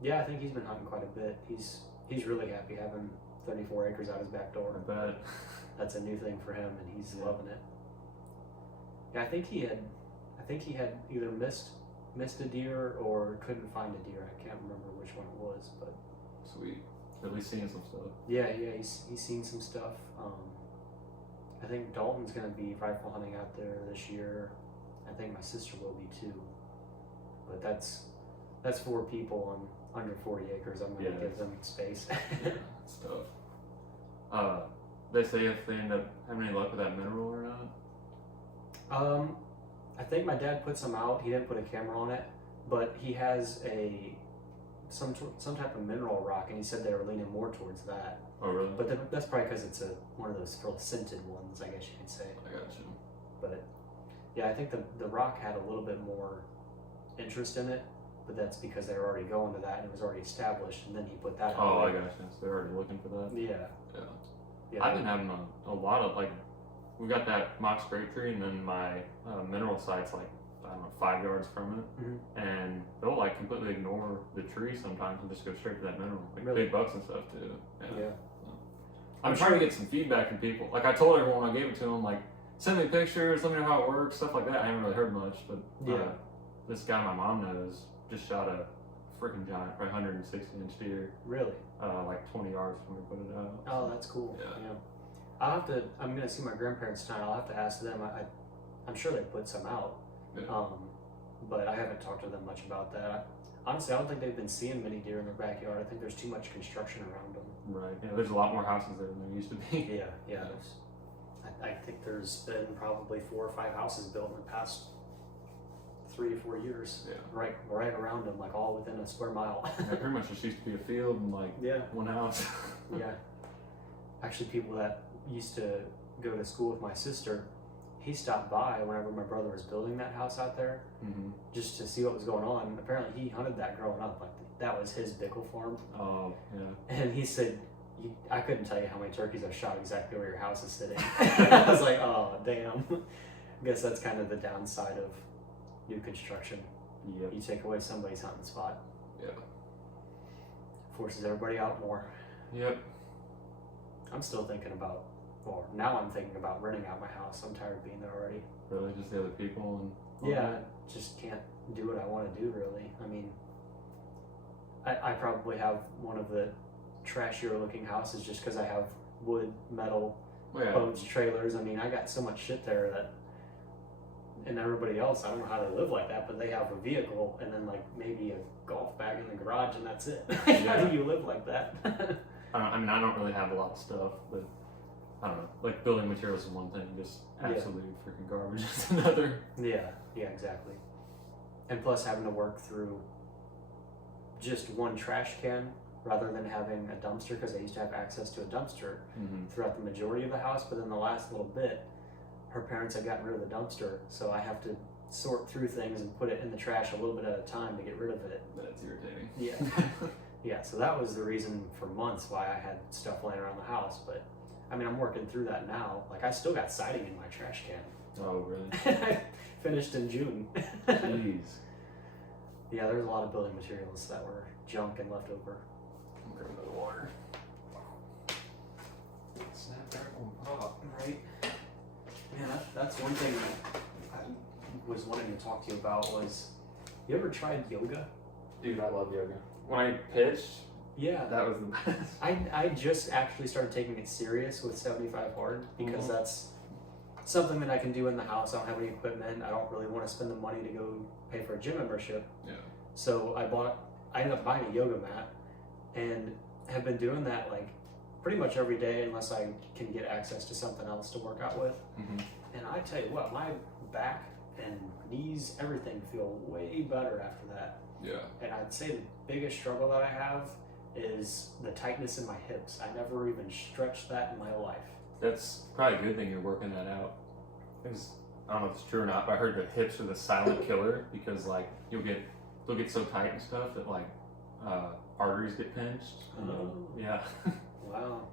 Yeah, I think he's been hunting quite a bit. He's really happy having 34 acres out his back door. I bet. That's a new thing for him, and he's Yeah. loving it. Yeah, I think he had either missed a deer or couldn't find a deer. I can't remember which one it was, but Sweet. At least seeing some stuff. yeah, he's seen some stuff. I think Dalton's gonna be rifle hunting out there this year. I think my sister will be too. But that's 4 people on under 40 acres. I'm gonna give them space. Yeah, that's tough. They say if they end up having any luck with that mineral or not. I think my dad put some out. He didn't put a camera on it, but he has some type of mineral rock, and he said they were leaning more towards that. Oh, really? But that's probably because it's one of those real scented ones, I guess you could say. I got you. But yeah, I think the rock had a little bit more interest in it, but that's because they were already going to that and it was already established, and then he put that Oh, out. I got you. So they're already looking for that. Yeah. Yeah. I've been having a lot of like, we got that mock grape tree, and then my mineral site's like, I don't know, 5 yards from it, Mhm. and they'll like completely ignore the tree sometimes and just go straight to that mineral, like Really? big bucks and stuff too. Yeah. I'm trying to get some feedback from people. Like I told everyone when I gave it to them, like send me pictures, let me know how it works, stuff like that. I haven't really heard much, but Yeah. this guy my mom knows just shot a freaking giant, probably 160-inch deer, Really? like 20 yards from where we put it out. Oh, that's cool. Yeah. I'm gonna see my grandparents tonight. I'll have to ask them. I'm sure they put some out. Yeah. But I haven't talked to them much about that. Honestly, I don't think they've been seeing many deer in their backyard. I think there's too much construction around them. Right. Yeah, there's a lot more houses there than there used to be. Yeah. I think there's been probably 4 or 5 houses built in the past 3 to 4 years. Yeah. Right around them, like all within a square mile. Yeah, pretty much just used to be a field and like Yeah. one house. Yeah. Actually, people that used to go to school with my sister, he stopped by whenever my brother was building that house out there, Mm-hmm. just to see what was going on. Apparently, he hunted that growing up. Like that was his bickle farm. Oh, yeah. And he said, I couldn't tell you how many turkeys I've shot exactly where your house is sitting. I was like, oh, damn. I guess that's kind of the downside of new construction. Yep. You take away somebody's hunting spot. Yeah. Forces everybody out more. Yep. I'm still thinking about, well, now I'm thinking about renting out my house. I'm tired of being there already. Really, just the other people and all Yeah, that? just can't do what I want to do, really. I mean, I probably have one of the trashier looking houses just because I have wood, metal, Well, yeah. boats, trailers. I mean, I got so much shit there that, and everybody else, I don't know how they live like that, but they have a vehicle and then like maybe a golf bag in the garage and that's it. How Yeah. do you live like that? I mean, I don't really have a lot of stuff, but I don't know. Like building materials is one thing, just Yeah. absolute freaking garbage is another. Yeah, exactly. And plus having to work through just one trash can rather than having a dumpster, because I used to have access to a dumpster Mm-hmm. throughout the majority of the house, but then the last little bit, her parents had gotten rid of the dumpster, so I have to sort through things and put it in the trash a little bit at a time to get rid of it. That's irritating. Yeah. Yeah, so that was the reason for months why I had stuff laying around the house, but I mean, I'm working through that now. Like, I still got siding in my trash can. Oh, really? I finished in June. Jeez. Yeah, there's a lot of building materials that were junk and left over. I'm grabbing another water. Snap that one pop. Right. Yeah, that's one thing that I was wanting to talk to you about was, you ever tried yoga? Dude, I love yoga. When I pitched, Yeah. that was the best. I just actually started taking it serious with 75 Hard because Mhm. that's something that I can do in the house. I don't have any equipment. I don't really want to spend the money to go pay for a gym membership. Yeah. So I ended up buying a yoga mat and have been doing that like pretty much every day unless I can get access to something else to work out with. Mm-hmm. And I tell you what, my back and knees, everything feel way better after that. Yeah. And I'd say the biggest struggle that I have is the tightness in my hips. I never even stretched that in my life. That's probably a good thing you're working that out. Because I don't know if it's true or not, but I heard the hips are the silent killer because like they'll get so tight and stuff that like arteries get pinched. Oh. Yeah. Wow.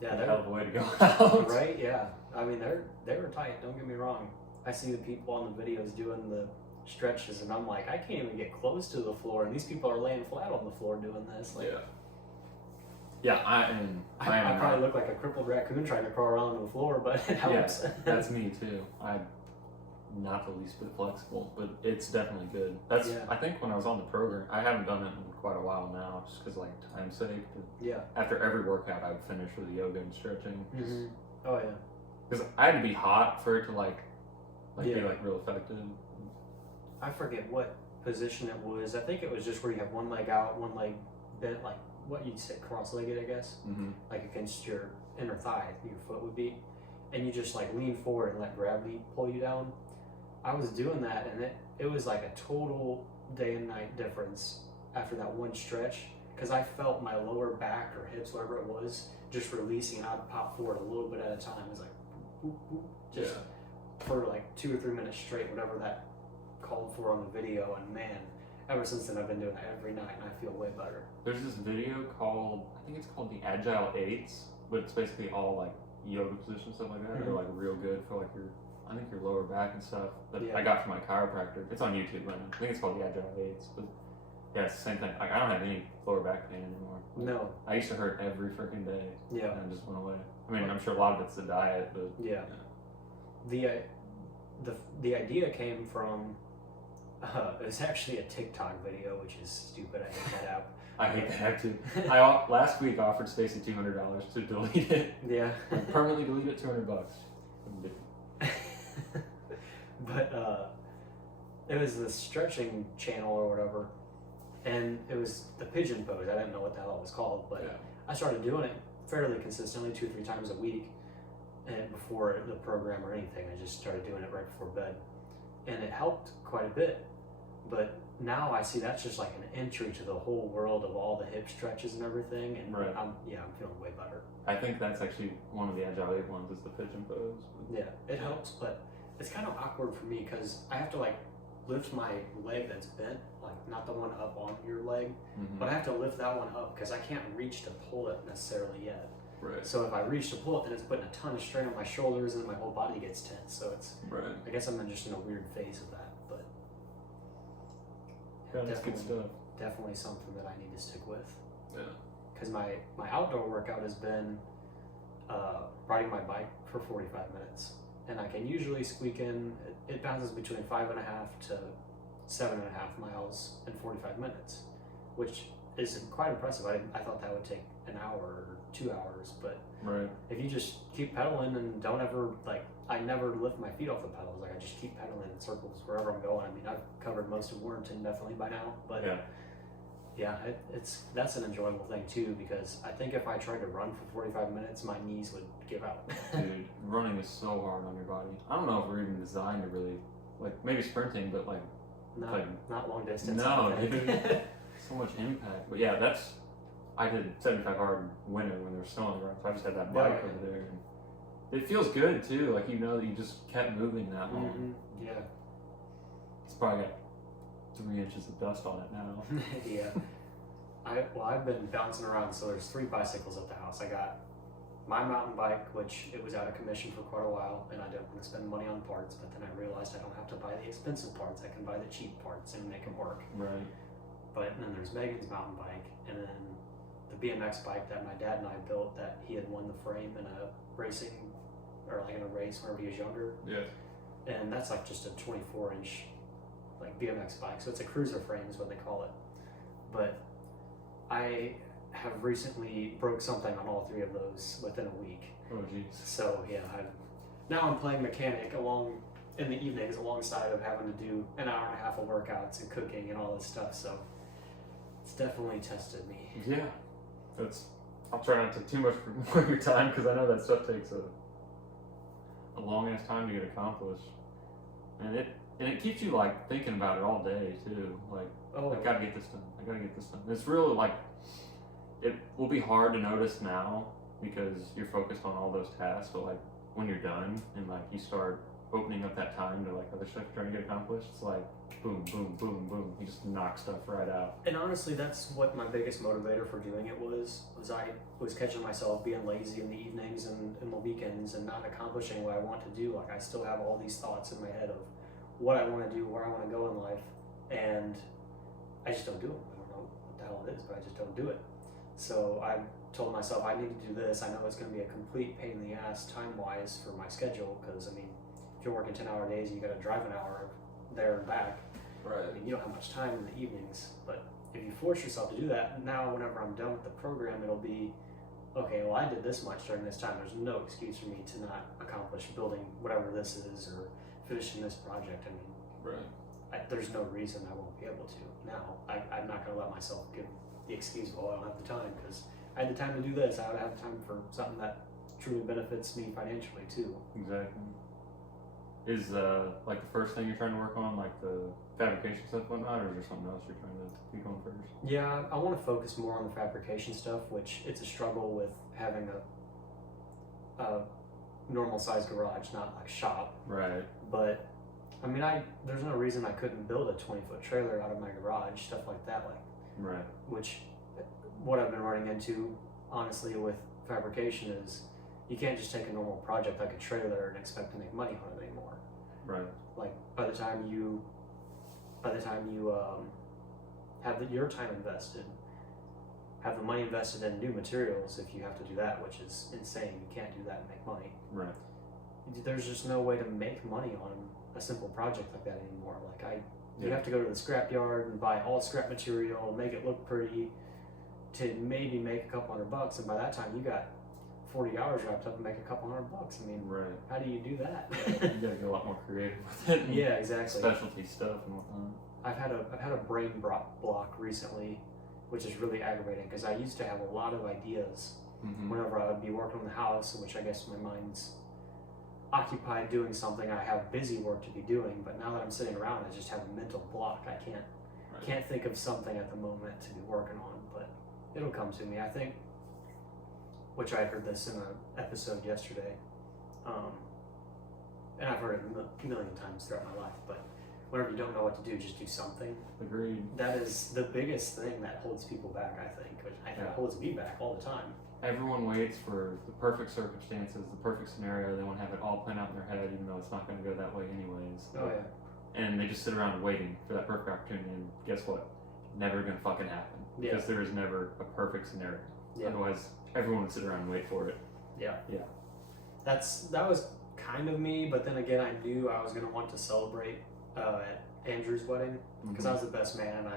Yeah. A Yeah, hell of a way to go out. right. Yeah. I mean, they were tight. Don't get me wrong. I see the people on the videos doing the stretches, and I'm like, I can't even get close to the floor, and these people are laying flat on the floor doing this. Like, Yeah. Yeah, I probably look like a crippled raccoon trying to crawl around on the floor, but it helps. Yeah, that's me too. I'm not the least bit flexible, but it's definitely good. That's Yeah. I think when I was on the program, I haven't done it in quite a while now, just because like time's sake. But Yeah. after every workout, I would finish with yoga and stretching. Mm-hmm. Oh yeah. Because I had to be hot for it to like be Yeah. like real effective. I forget what position it was. I think it was just where you have one leg out, one leg bent, like what you'd say cross-legged, I guess, Mm-hmm. like against your inner thigh, your foot would be, and you just like lean forward and let gravity pull you down. I was doing that, and it was like a total day and night difference after that one stretch, because I felt my lower back or hips, whatever it was, just releasing, and I'd pop forward a little bit at a time. It was like boop, boop, just for like 2 or 3 minutes straight, whatever that called for on the video. And man, ever since then I've been doing that every night, and I feel way better. There's this video called, I think it's called the Agile 8s, but it's basically all like yoga positions, stuff like that. Mhm. They're like real good for like I think your lower back and stuff. That Yeah. I got from my chiropractor. It's on YouTube right now. I think it's called the Agile 8s, but yeah, it's the same thing. Like I don't have any lower back pain anymore. No. I used to hurt every freaking day, Yeah. and it just went away. I mean, I'm sure a lot of it's the diet, but Yeah. The idea came from it was actually a TikTok video, which is stupid. I hate that app. I hate that app too. Last week offered Stacy $200 to delete it. Yeah. Permanently delete it, $200. But it was the stretching channel or whatever, and it was the pigeon pose. I didn't know what the hell it was called, but Yeah. I started doing it fairly consistently, 2 or 3 times a week, and before the program or anything. I just started doing it right before bed, and it helped quite a bit. But now I see that's just like an entry to the whole world of all the hip stretches and everything, and Right. I'm feeling way better. I think that's actually one of the Agile 8 ones is the pigeon pose. Yeah, it helps, but it's kind of awkward for me because I have to like lift my leg that's bent, like not the one up on your leg, Mm-hmm. but I have to lift that one up because I can't reach to pull it necessarily yet. Right. So if I reach to pull it, then it's putting a ton of strain on my shoulders and my whole body gets tense. So it's, Right. I guess I'm just in a weird phase of that, but Yeah, that's good stuff. definitely something that I need to stick with. Yeah. Because my outdoor workout has been riding my bike for 45 minutes. And I can usually squeak in, it bounces between 5.5 to 7.5 miles in 45 minutes, which is quite impressive. I thought that would take an hour or 2 hours, but Right. if you just keep pedaling and don't ever, like, I never lift my feet off the pedals, like I just keep pedaling in circles wherever I'm going. I mean, I've covered most of Warrenton definitely by now, but Yeah. that's an enjoyable thing too, because I think if I tried to run for 45 minutes, my knees would give out. Dude, running is so hard on your body. I don't know if we're even designed to really, like, maybe sprinting, but like, Not long distance. no, I don't think. dude. So much impact. But yeah, I did 75 hard in winter when there was snow on the ground, so I just had that bike Yeah. over there. And it feels good too, like you know that you just kept moving that long. Mhm. Yeah. It's probably got 3 inches of dust on it now. Yeah. I've been bouncing around, so there's 3 bicycles at the house. I got my mountain bike, which it was out of commission for quite a while, and I didn't want to spend money on parts, but then I realized I don't have to buy the expensive parts. I can buy the cheap parts and make them work. Right. But then there's Megan's mountain bike, and then the BMX bike that my dad and I built that he had won the frame in a racing, or like in a race whenever he was younger. Yeah. And that's like just a 24-inch like BMX bike, so it's a cruiser frame is what they call it. But I have recently broke something on all 3 of those within a week. Oh jeez. So yeah, now I'm playing mechanic along in the evenings alongside of having to do an hour and a half of workouts and cooking and all this stuff. So it's definitely tested me. Yeah. I'll try not to too much more of your time because I know that stuff takes a long ass time to get accomplished, and it keeps you like thinking about it all day too. Like, I gotta get this done. I gotta get this done. It's really like it will be hard to notice now because you're focused on all those tasks, but like when you're done and like you start opening up that time to like other stuff you're trying to get accomplished, it's like boom, boom, boom, boom. You just knock stuff right out. And honestly, that's what my biggest motivator for doing it was I was catching myself being lazy in the evenings and in the weekends and not accomplishing what I want to do. Like I still have all these thoughts in my head of what I want to do, where I want to go in life, and I just don't do them. I don't know what the hell it is, but I just don't do it. So I told myself I need to do this. I know it's going to be a complete pain in the ass time-wise for my schedule because, I mean, if you're working 10-hour days, you got to drive an hour there and back. Right. I mean, you don't have much time in the evenings, but if you force yourself to do that, now whenever I'm done with the program, it'll be, okay, well, I did this much during this time. There's no excuse for me to not accomplish building whatever this is or finishing this project. I mean, Right. there's no reason I won't be able to. Now, I'm not going to let myself give the excuse, well, I don't have the time, because I had the time to do this. I would have time for something that truly benefits me financially, too. Exactly. Is like the first thing you're trying to work on, like the fabrication stuff and whatnot, or is there something else you're trying to keep on first? Yeah, I want to focus more on the fabrication stuff, which it's a struggle with having a normal size garage, not like shop. Right. But I mean, there's no reason I couldn't build a 20-foot trailer out of my garage, stuff like that, Right. which what I've been running into honestly with fabrication is you can't just take a normal project like a trailer and expect to make money on it anymore. Right. Like by the time you have your time invested, have the money invested in new materials, if you have to do that, which is insane, you can't do that and make money. Right. There's just no way to make money on a simple project like that anymore. Like you have to go to the scrap yard and buy all scrap material, make it look pretty, to maybe make a couple $100, and by that time you got 40 hours wrapped up and make a couple $100. I mean, right. How do you do that? You gotta get a lot more creative with it. Yeah, exactly. Specialty stuff and whatnot. I've had a brain block recently, which is really aggravating because I used to have a lot of ideas Mm-hmm. whenever I would be working on the house, which I guess my mind's occupied doing something. I have busy work to be doing, but now that I'm sitting around, I just have a mental block. I can't think of something at the moment to be working on, but it'll come to me. I think, which I heard this in an episode yesterday, and I've heard it a million times throughout my life, but whenever you don't know what to do, just do something. Agreed. That is the biggest thing that holds people back, I think, which I think holds me back all the time. Everyone waits for the perfect circumstances, the perfect scenario. They want to have it all planned out in their head, even though it's not going to go that way anyways. Oh, yeah. And they just sit around waiting for that perfect opportunity, and guess what? Never going to fucking happen. Yeah. Because there is never a perfect scenario. Yeah. Otherwise, everyone would sit around and wait for it. Yeah. Yeah. That was kind of me, but then again, I knew I was going to want to celebrate at Andrew's wedding because I was the best man, and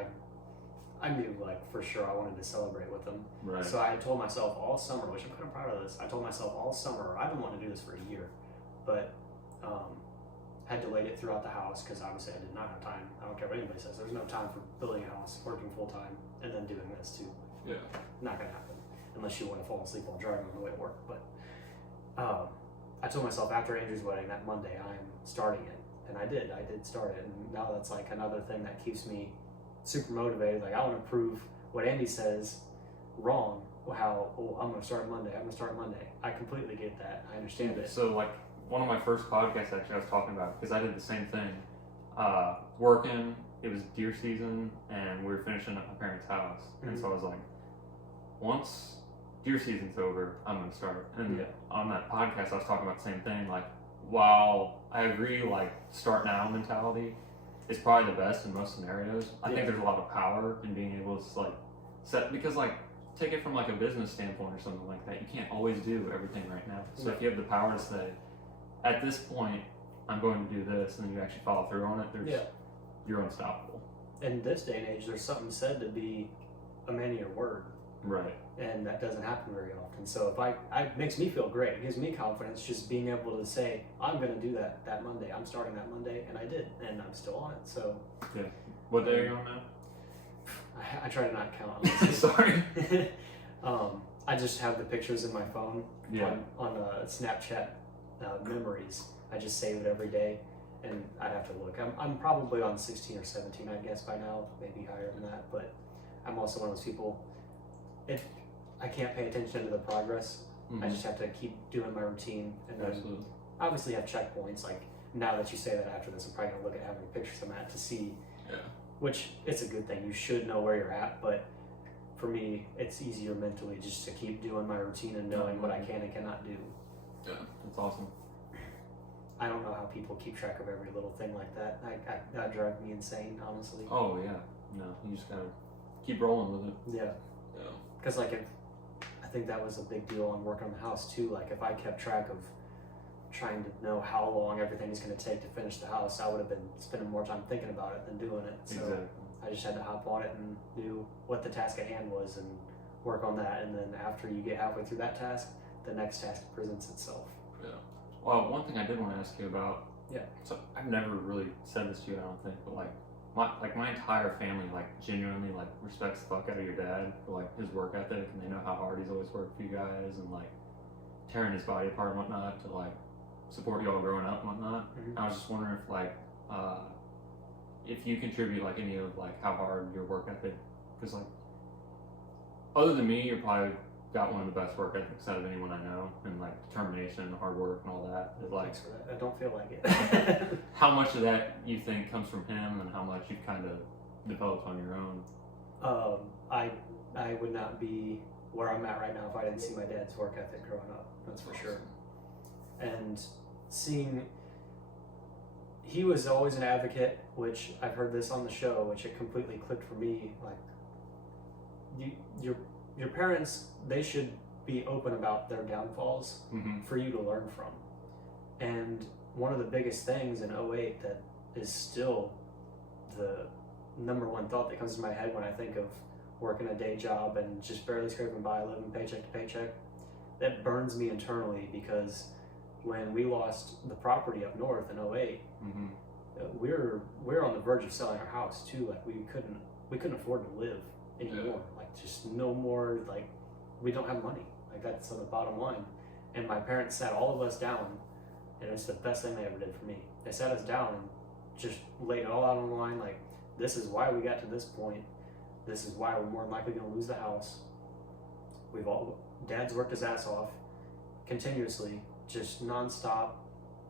I knew, like, for sure I wanted to celebrate with him. Right. So I told myself all summer, which I'm kind of proud of this, I told myself all summer, I've been wanting to do this for a year, but had delayed it throughout the house because obviously I did not have time. I don't care what anybody says. There's no time for building a house, working full time, and then doing this too. Yeah. Not going to happen unless you want to fall asleep while driving on the way to work. But I told myself after Andrew's wedding that Monday I'm starting it, and I did start it, and now that's like another thing that keeps me super motivated. Like, I want to prove what Andy says wrong. I'm going to start Monday. I completely get that. I understand it. So, like, one of my first podcasts actually I was talking about, because I did the same thing. Working, it was deer season, and we were finishing up my parents' house. And so I was like, once deer season's over, I'm going to start. And on that podcast, I was talking about the same thing. Like, while I agree, like, start now mentality is probably the best in most scenarios, I think there's a lot of power in being able to, like, set, because, like, take it from, like, a business standpoint or something like that. You can't always do everything right now. So if you have the power to say, at this point, I'm going to do this, and then you actually follow through on it, you're unstoppable. In this day and age, there's something said to be a man of your word. Right. And that doesn't happen very often. So it makes me feel great. It gives me confidence just being able to say, I'm going to do that Monday. I'm starting that Monday, and I did, and I'm still on it. So yeah. What day are you on now? I try to not count, honestly. Sorry. I just have the pictures in my phone on Snapchat memories. I just save it every day, and I'd have to look. I'm probably on 16 or 17, I guess, by now, maybe higher than that. But I'm also one of those people. I can't pay attention to the progress. I just have to keep doing my routine, and then obviously have checkpoints. Like, now that you say that after this, I'm probably gonna look at how many pictures I'm at to see. Which it's a good thing. You should know where you're at, but for me, it's easier mentally just to keep doing my routine and knowing what I can and cannot do. Yeah, that's awesome. I don't know how people keep track of every little thing like that. That drives me insane, honestly. Oh yeah, no, you just gotta keep rolling with it. Yeah. Because I think that was a big deal on working on the house too. Like, if I kept track of trying to know how long everything is going to take to finish the house, I would have been spending more time thinking about it than doing it. So I just had to hop on it and knew what the task at hand was and work on that. And then after you get halfway through that task, the next task presents itself. Yeah. Well, one thing I did want to ask you about. Yeah. So I've never really said this to you, I don't think, but my entire family, like, genuinely, like, respects the fuck out of your dad for, like, his work ethic, and they know how hard he's always worked for you guys, and, like, tearing his body apart and whatnot to, like, support you all growing up and whatnot. I was just wondering if, like, if you contribute, like, any of, like, how hard your work ethic, because, like, other than me, you're probably got one of the best work ethics out of anyone I know, and, like, determination, hard work, and all that. It's, like, thanks for that. I don't feel like it. How much of that you think comes from him, and how much you've kind of developed on your own? I would not be where I'm at right now if I didn't see my dad's work ethic growing up. That's for sure. And he was always an advocate, which I've heard this on the show, which it completely clicked for me. Like, your parents, they should be open about their downfalls for you to learn from. And one of the biggest things in 2008 that is still the number one thought that comes to my head when I think of working a day job and just barely scraping by, living paycheck to paycheck, that burns me internally, because when we lost the property up north in 2008, we're on the verge of selling our house too. Like, we couldn't afford to live anymore. Like, just no more, like, we don't have money. Like, that's on the bottom line. And my parents sat all of us down and it's the best thing they ever did for me. They sat us down and just laid it all out on the line, like, this is why we got to this point. This is why we're more than likely going to lose the house. Dad's worked his ass off continuously, just nonstop,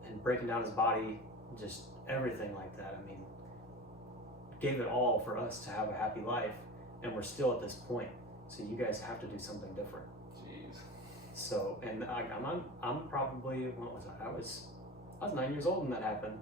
and breaking down his body, just everything like that. I mean, gave it all for us to have a happy life, and we're still at this point. So you guys have to do something different. Jeez. So, and I'm probably, what was I? I was 9 years old when that happened,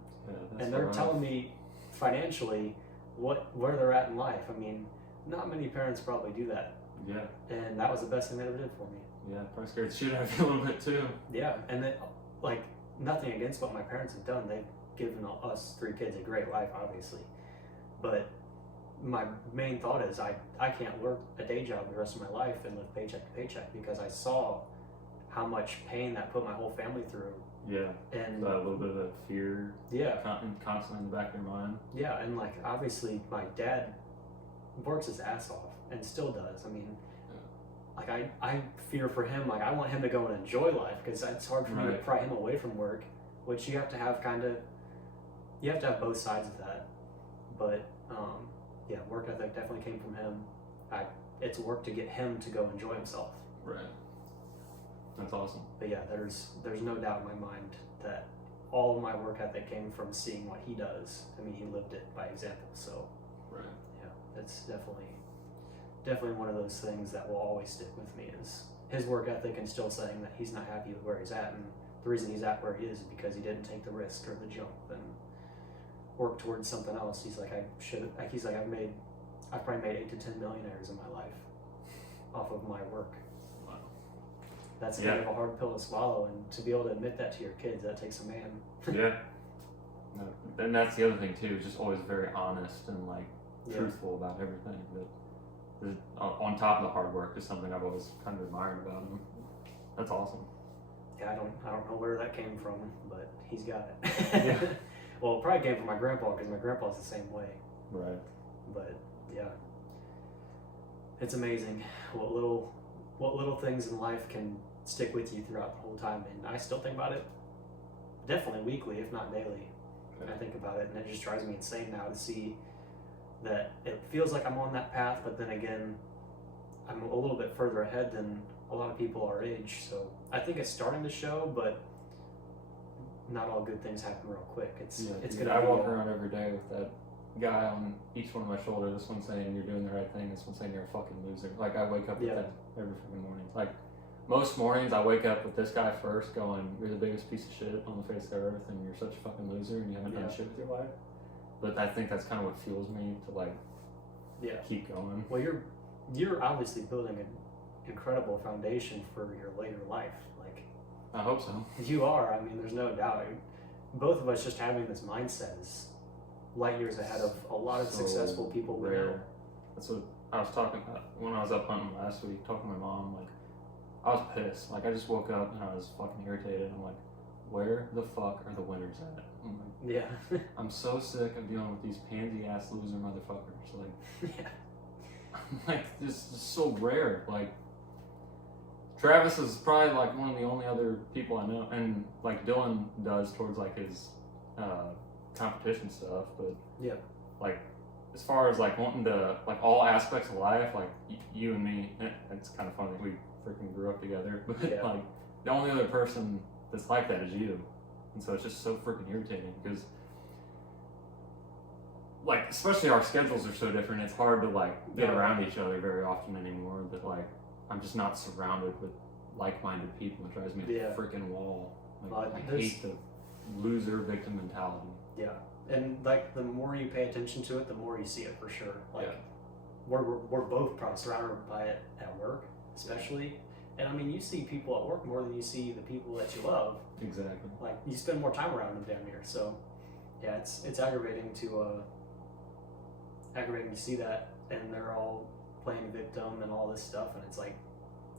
and they're telling me financially where they're at in life. I mean, not many parents probably do that. Yeah. And that was the best thing they ever did for me. Yeah, probably scared the shit out of you a little bit too. Yeah, and then, like, nothing against what my parents have done. They've given us 3 kids a great life, obviously. But my main thought is I can't work a day job the rest of my life and live paycheck to paycheck, because I saw how much pain that put my whole family through. Yeah. And a little bit of that fear. Yeah. Constantly in the back of your mind. Yeah, and like obviously my dad works his ass off and still does. I mean, like I fear for him. Like I want him to go and enjoy life, because it's hard for me to pry him away from work, which you have to have you have to have both sides of that. But yeah, work ethic definitely came from him. It's work to get him to go enjoy himself. Right. That's awesome. But yeah, there's no doubt in my mind that all of my work ethic came from seeing what he does. I mean, he lived it by example. So right. Yeah, that's definitely one of those things that will always stick with me, is his work ethic, and still saying that he's not happy with where he's at, and the reason he's at where he is because he didn't take the risk or the jump and work towards something else. He's like, I've probably made 8 to 10 millionaires in my life off of my work. Wow. That's kind of a hard pill to swallow, and to be able to admit that to your kids, that takes a man. Yeah. No, and that's the other thing too, is just always very honest and like truthful about everything. That on top of the hard work is something I've always kind of admired about him. That's awesome. Yeah, I don't know where that came from, but he's got it. Yeah. Well, it probably came from my grandpa, because my grandpa's the same way. Right. But yeah, it's amazing what little things in life can stick with you throughout the whole time. And I still think about it definitely weekly, if not daily. Okay. I think about it, and it just drives me insane now to see that it feels like I'm on that path, but then again, I'm a little bit further ahead than a lot of people our age. So I think it's starting to show, but not all good things happen real quick. It's gonna. I walk around every day with that guy on each one of my shoulder. This one saying you're doing the right thing. This one saying you're a fucking loser. Like I wake up with that every fucking morning. Like most mornings, I wake up with this guy first, going, "You're the biggest piece of shit on the face of the earth, and you're such a fucking loser, and you haven't done shit with your life." But I think that's kind of what fuels me to like keep going. Well, you're obviously building an incredible foundation for your later life. Like I hope so. You are. I mean, there's no doubt. Both of us just having this mindset is light years ahead of a lot of successful people we know. That's what I was talking about when I was up hunting last week, talking to my mom. Like, I was pissed. Like, I just woke up and I was fucking irritated. I'm like, where the fuck are the winners at? I'm like, I'm so sick of dealing with these pansy ass loser motherfuckers. Like, I'm like, this is so rare. Like, Travis is probably like one of the only other people I know, and like Dylan does towards like his competition stuff, but like as far as like wanting to like all aspects of life, like you and me, it's kind of funny that we freaking grew up together, but like the only other person that's like that is you, and so it's just so freaking irritating because like especially our schedules are so different. It's hard to like get around each other very often anymore, but like I'm just not surrounded with like-minded people. It drives me to the freaking wall. Like, I hate the loser victim mentality. Yeah, and like the more you pay attention to it, the more you see it for sure. Like we're both probably surrounded by it at work, especially. And I mean, you see people at work more than you see the people that you love. Exactly. Like you spend more time around them damn near. So yeah, it's aggravating to see that, and they're all playing victim and all this stuff, and it's like,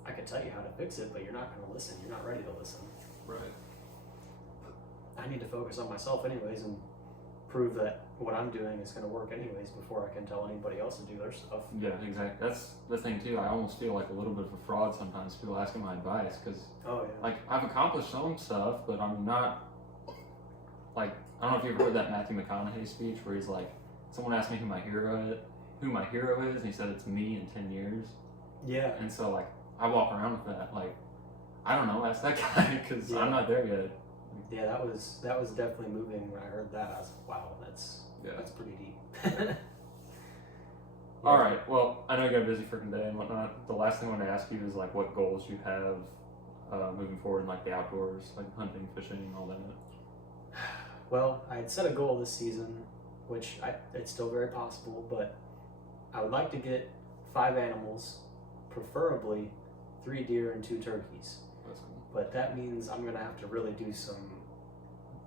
I could tell you how to fix it, but you're not going to listen. You're not ready to listen. Right. I need to focus on myself anyways and prove that what I'm doing is going to work anyways before I can tell anybody else to do their stuff. Yeah, exactly. That's the thing too. I almost feel like a little bit of a fraud sometimes. People asking my advice because like I've accomplished some stuff, but I'm not like, I don't know if you ever heard that Matthew McConaughey speech where he's like, someone asked me who my hero is, and he said it's me in 10 years. Yeah. And so, like, I walk around with that, like, I don't know, ask that guy, because Yeah. I'm not there yet. Yeah, that was definitely moving when I heard that. I was like, wow, that's pretty deep. All right. Well, I know you got a busy freaking day and whatnot. The last thing I want to ask you is like what goals you have moving forward in like the outdoors, like hunting, fishing, all that. Well, I had set a goal this season, which it's still very possible, but I would like to get 5 animals, preferably 3 deer and 2 turkeys. That's cool. But that means I'm gonna have to really do some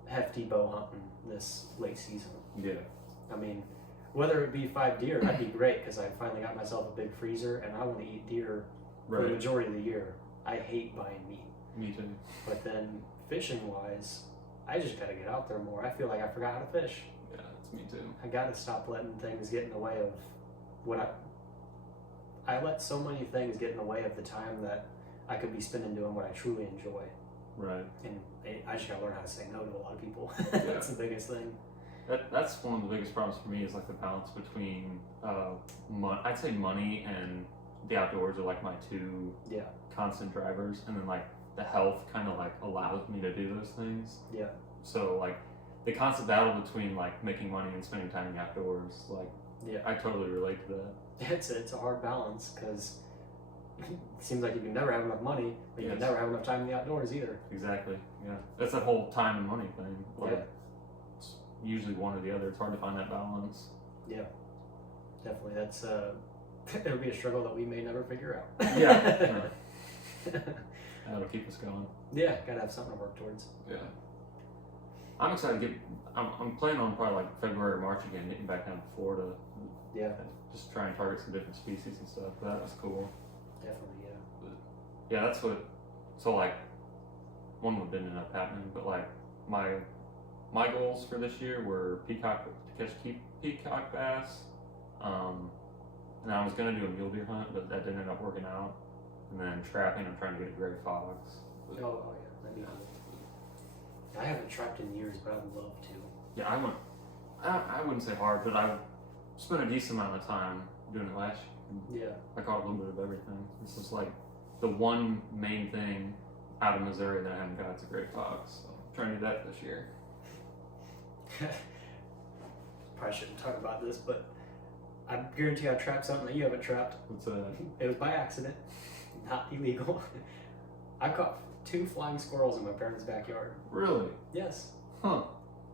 hefty bow hunting this late season. Yeah. I mean, whether it be 5 deer, that'd be great because I finally got myself a big freezer and I want to eat deer for the majority of the year. I hate buying meat. Me too. But then fishing wise, I just gotta get out there more. I feel like I forgot how to fish. Yeah, it's me too. I gotta stop letting things get in the way of what I let so many things get in the way of the time that I could be spending doing what I truly enjoy. Right. And I just gotta learn how to say no to a lot of people. Yeah. That's the biggest thing. That's one of the biggest problems for me is like the balance between I'd say money and the outdoors are like my 2 constant drivers, and then like the health kind of like allows me to do those things. Yeah. So like the constant battle between like making money and spending time in the outdoors, like I totally relate to that. It's a hard balance because it seems like you can never have enough money, but you can never have enough time in the outdoors either. Exactly. Yeah. That's that whole time and money thing. Like it's usually one or the other. It's hard to find that balance. Yeah. Definitely. That's it'll be a struggle that we may never figure out. Yeah. That'll keep us going. Yeah, gotta have something to work towards. Yeah. I'm excited to I'm planning on probably like February or March again, getting back down to Florida. Yeah. Just try and target some different species and stuff. That was cool. Definitely, yeah. Yeah, that's what. So like, one would didn't end up happening, but like my goals for this year were to catch peacock bass, and I was gonna do a mule deer hunt, but that didn't end up working out. And then trapping, I'm trying to get a gray fox. Oh yeah, that'd be cool. I haven't trapped in years, but I'd love to. Yeah, I wouldn't say hard, but I spent a decent amount of time doing it last year. Yeah. I caught a little bit of everything. This is like the one main thing out of Missouri that I haven't got. It's a gray fox. So I'm trying to do that this year. Probably shouldn't talk about this, but I guarantee I trapped something that you haven't trapped. What's that? It was by accident, not illegal. I caught 2 flying squirrels in my parents' backyard. Really? Yes. Huh.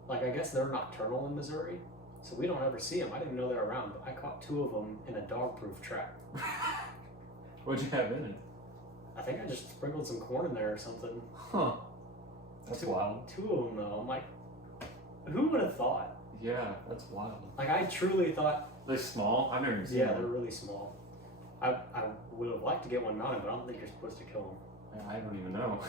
Like, I guess they're nocturnal in Missouri, so we don't ever see them. I didn't even know they were around, but I caught 2 of them in a dog-proof trap. What'd you have in it? I think I just sprinkled some corn in there or something. Huh. That's wild. 2 of them, though. I'm like, who would have thought? Yeah, that's wild. Like, I truly thought... They're small? I've never even seen Yeah, them. they're really small. I would have liked to get one mounted, but I don't think you're supposed to kill them. I don't even know.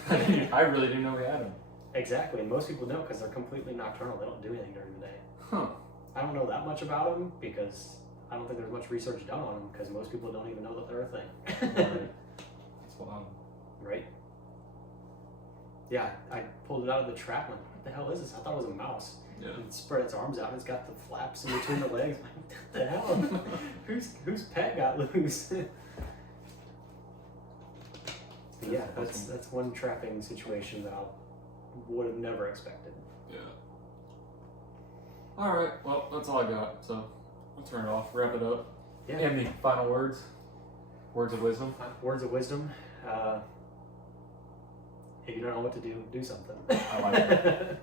I really didn't know we had them. Exactly, and most people don't because they're completely nocturnal. They don't do anything during the day. Huh. I don't know that much about them because I don't think there's much research done on them because most people don't even know that they're a thing. Right. That's wild. Right? Yeah, I pulled it out of the trap and what the hell is this? I thought it was a mouse. Yeah. It spread its arms out and it's got the flaps in between the legs. What the hell? Whose pet got loose? Yeah, that's one trapping situation that I would have never expected. Yeah. All right. Well, that's all I got. So I'll turn it off. Wrap it up. Yeah. You have any final words? Words of wisdom? Words of wisdom. If you don't know what to do, do something. I like it.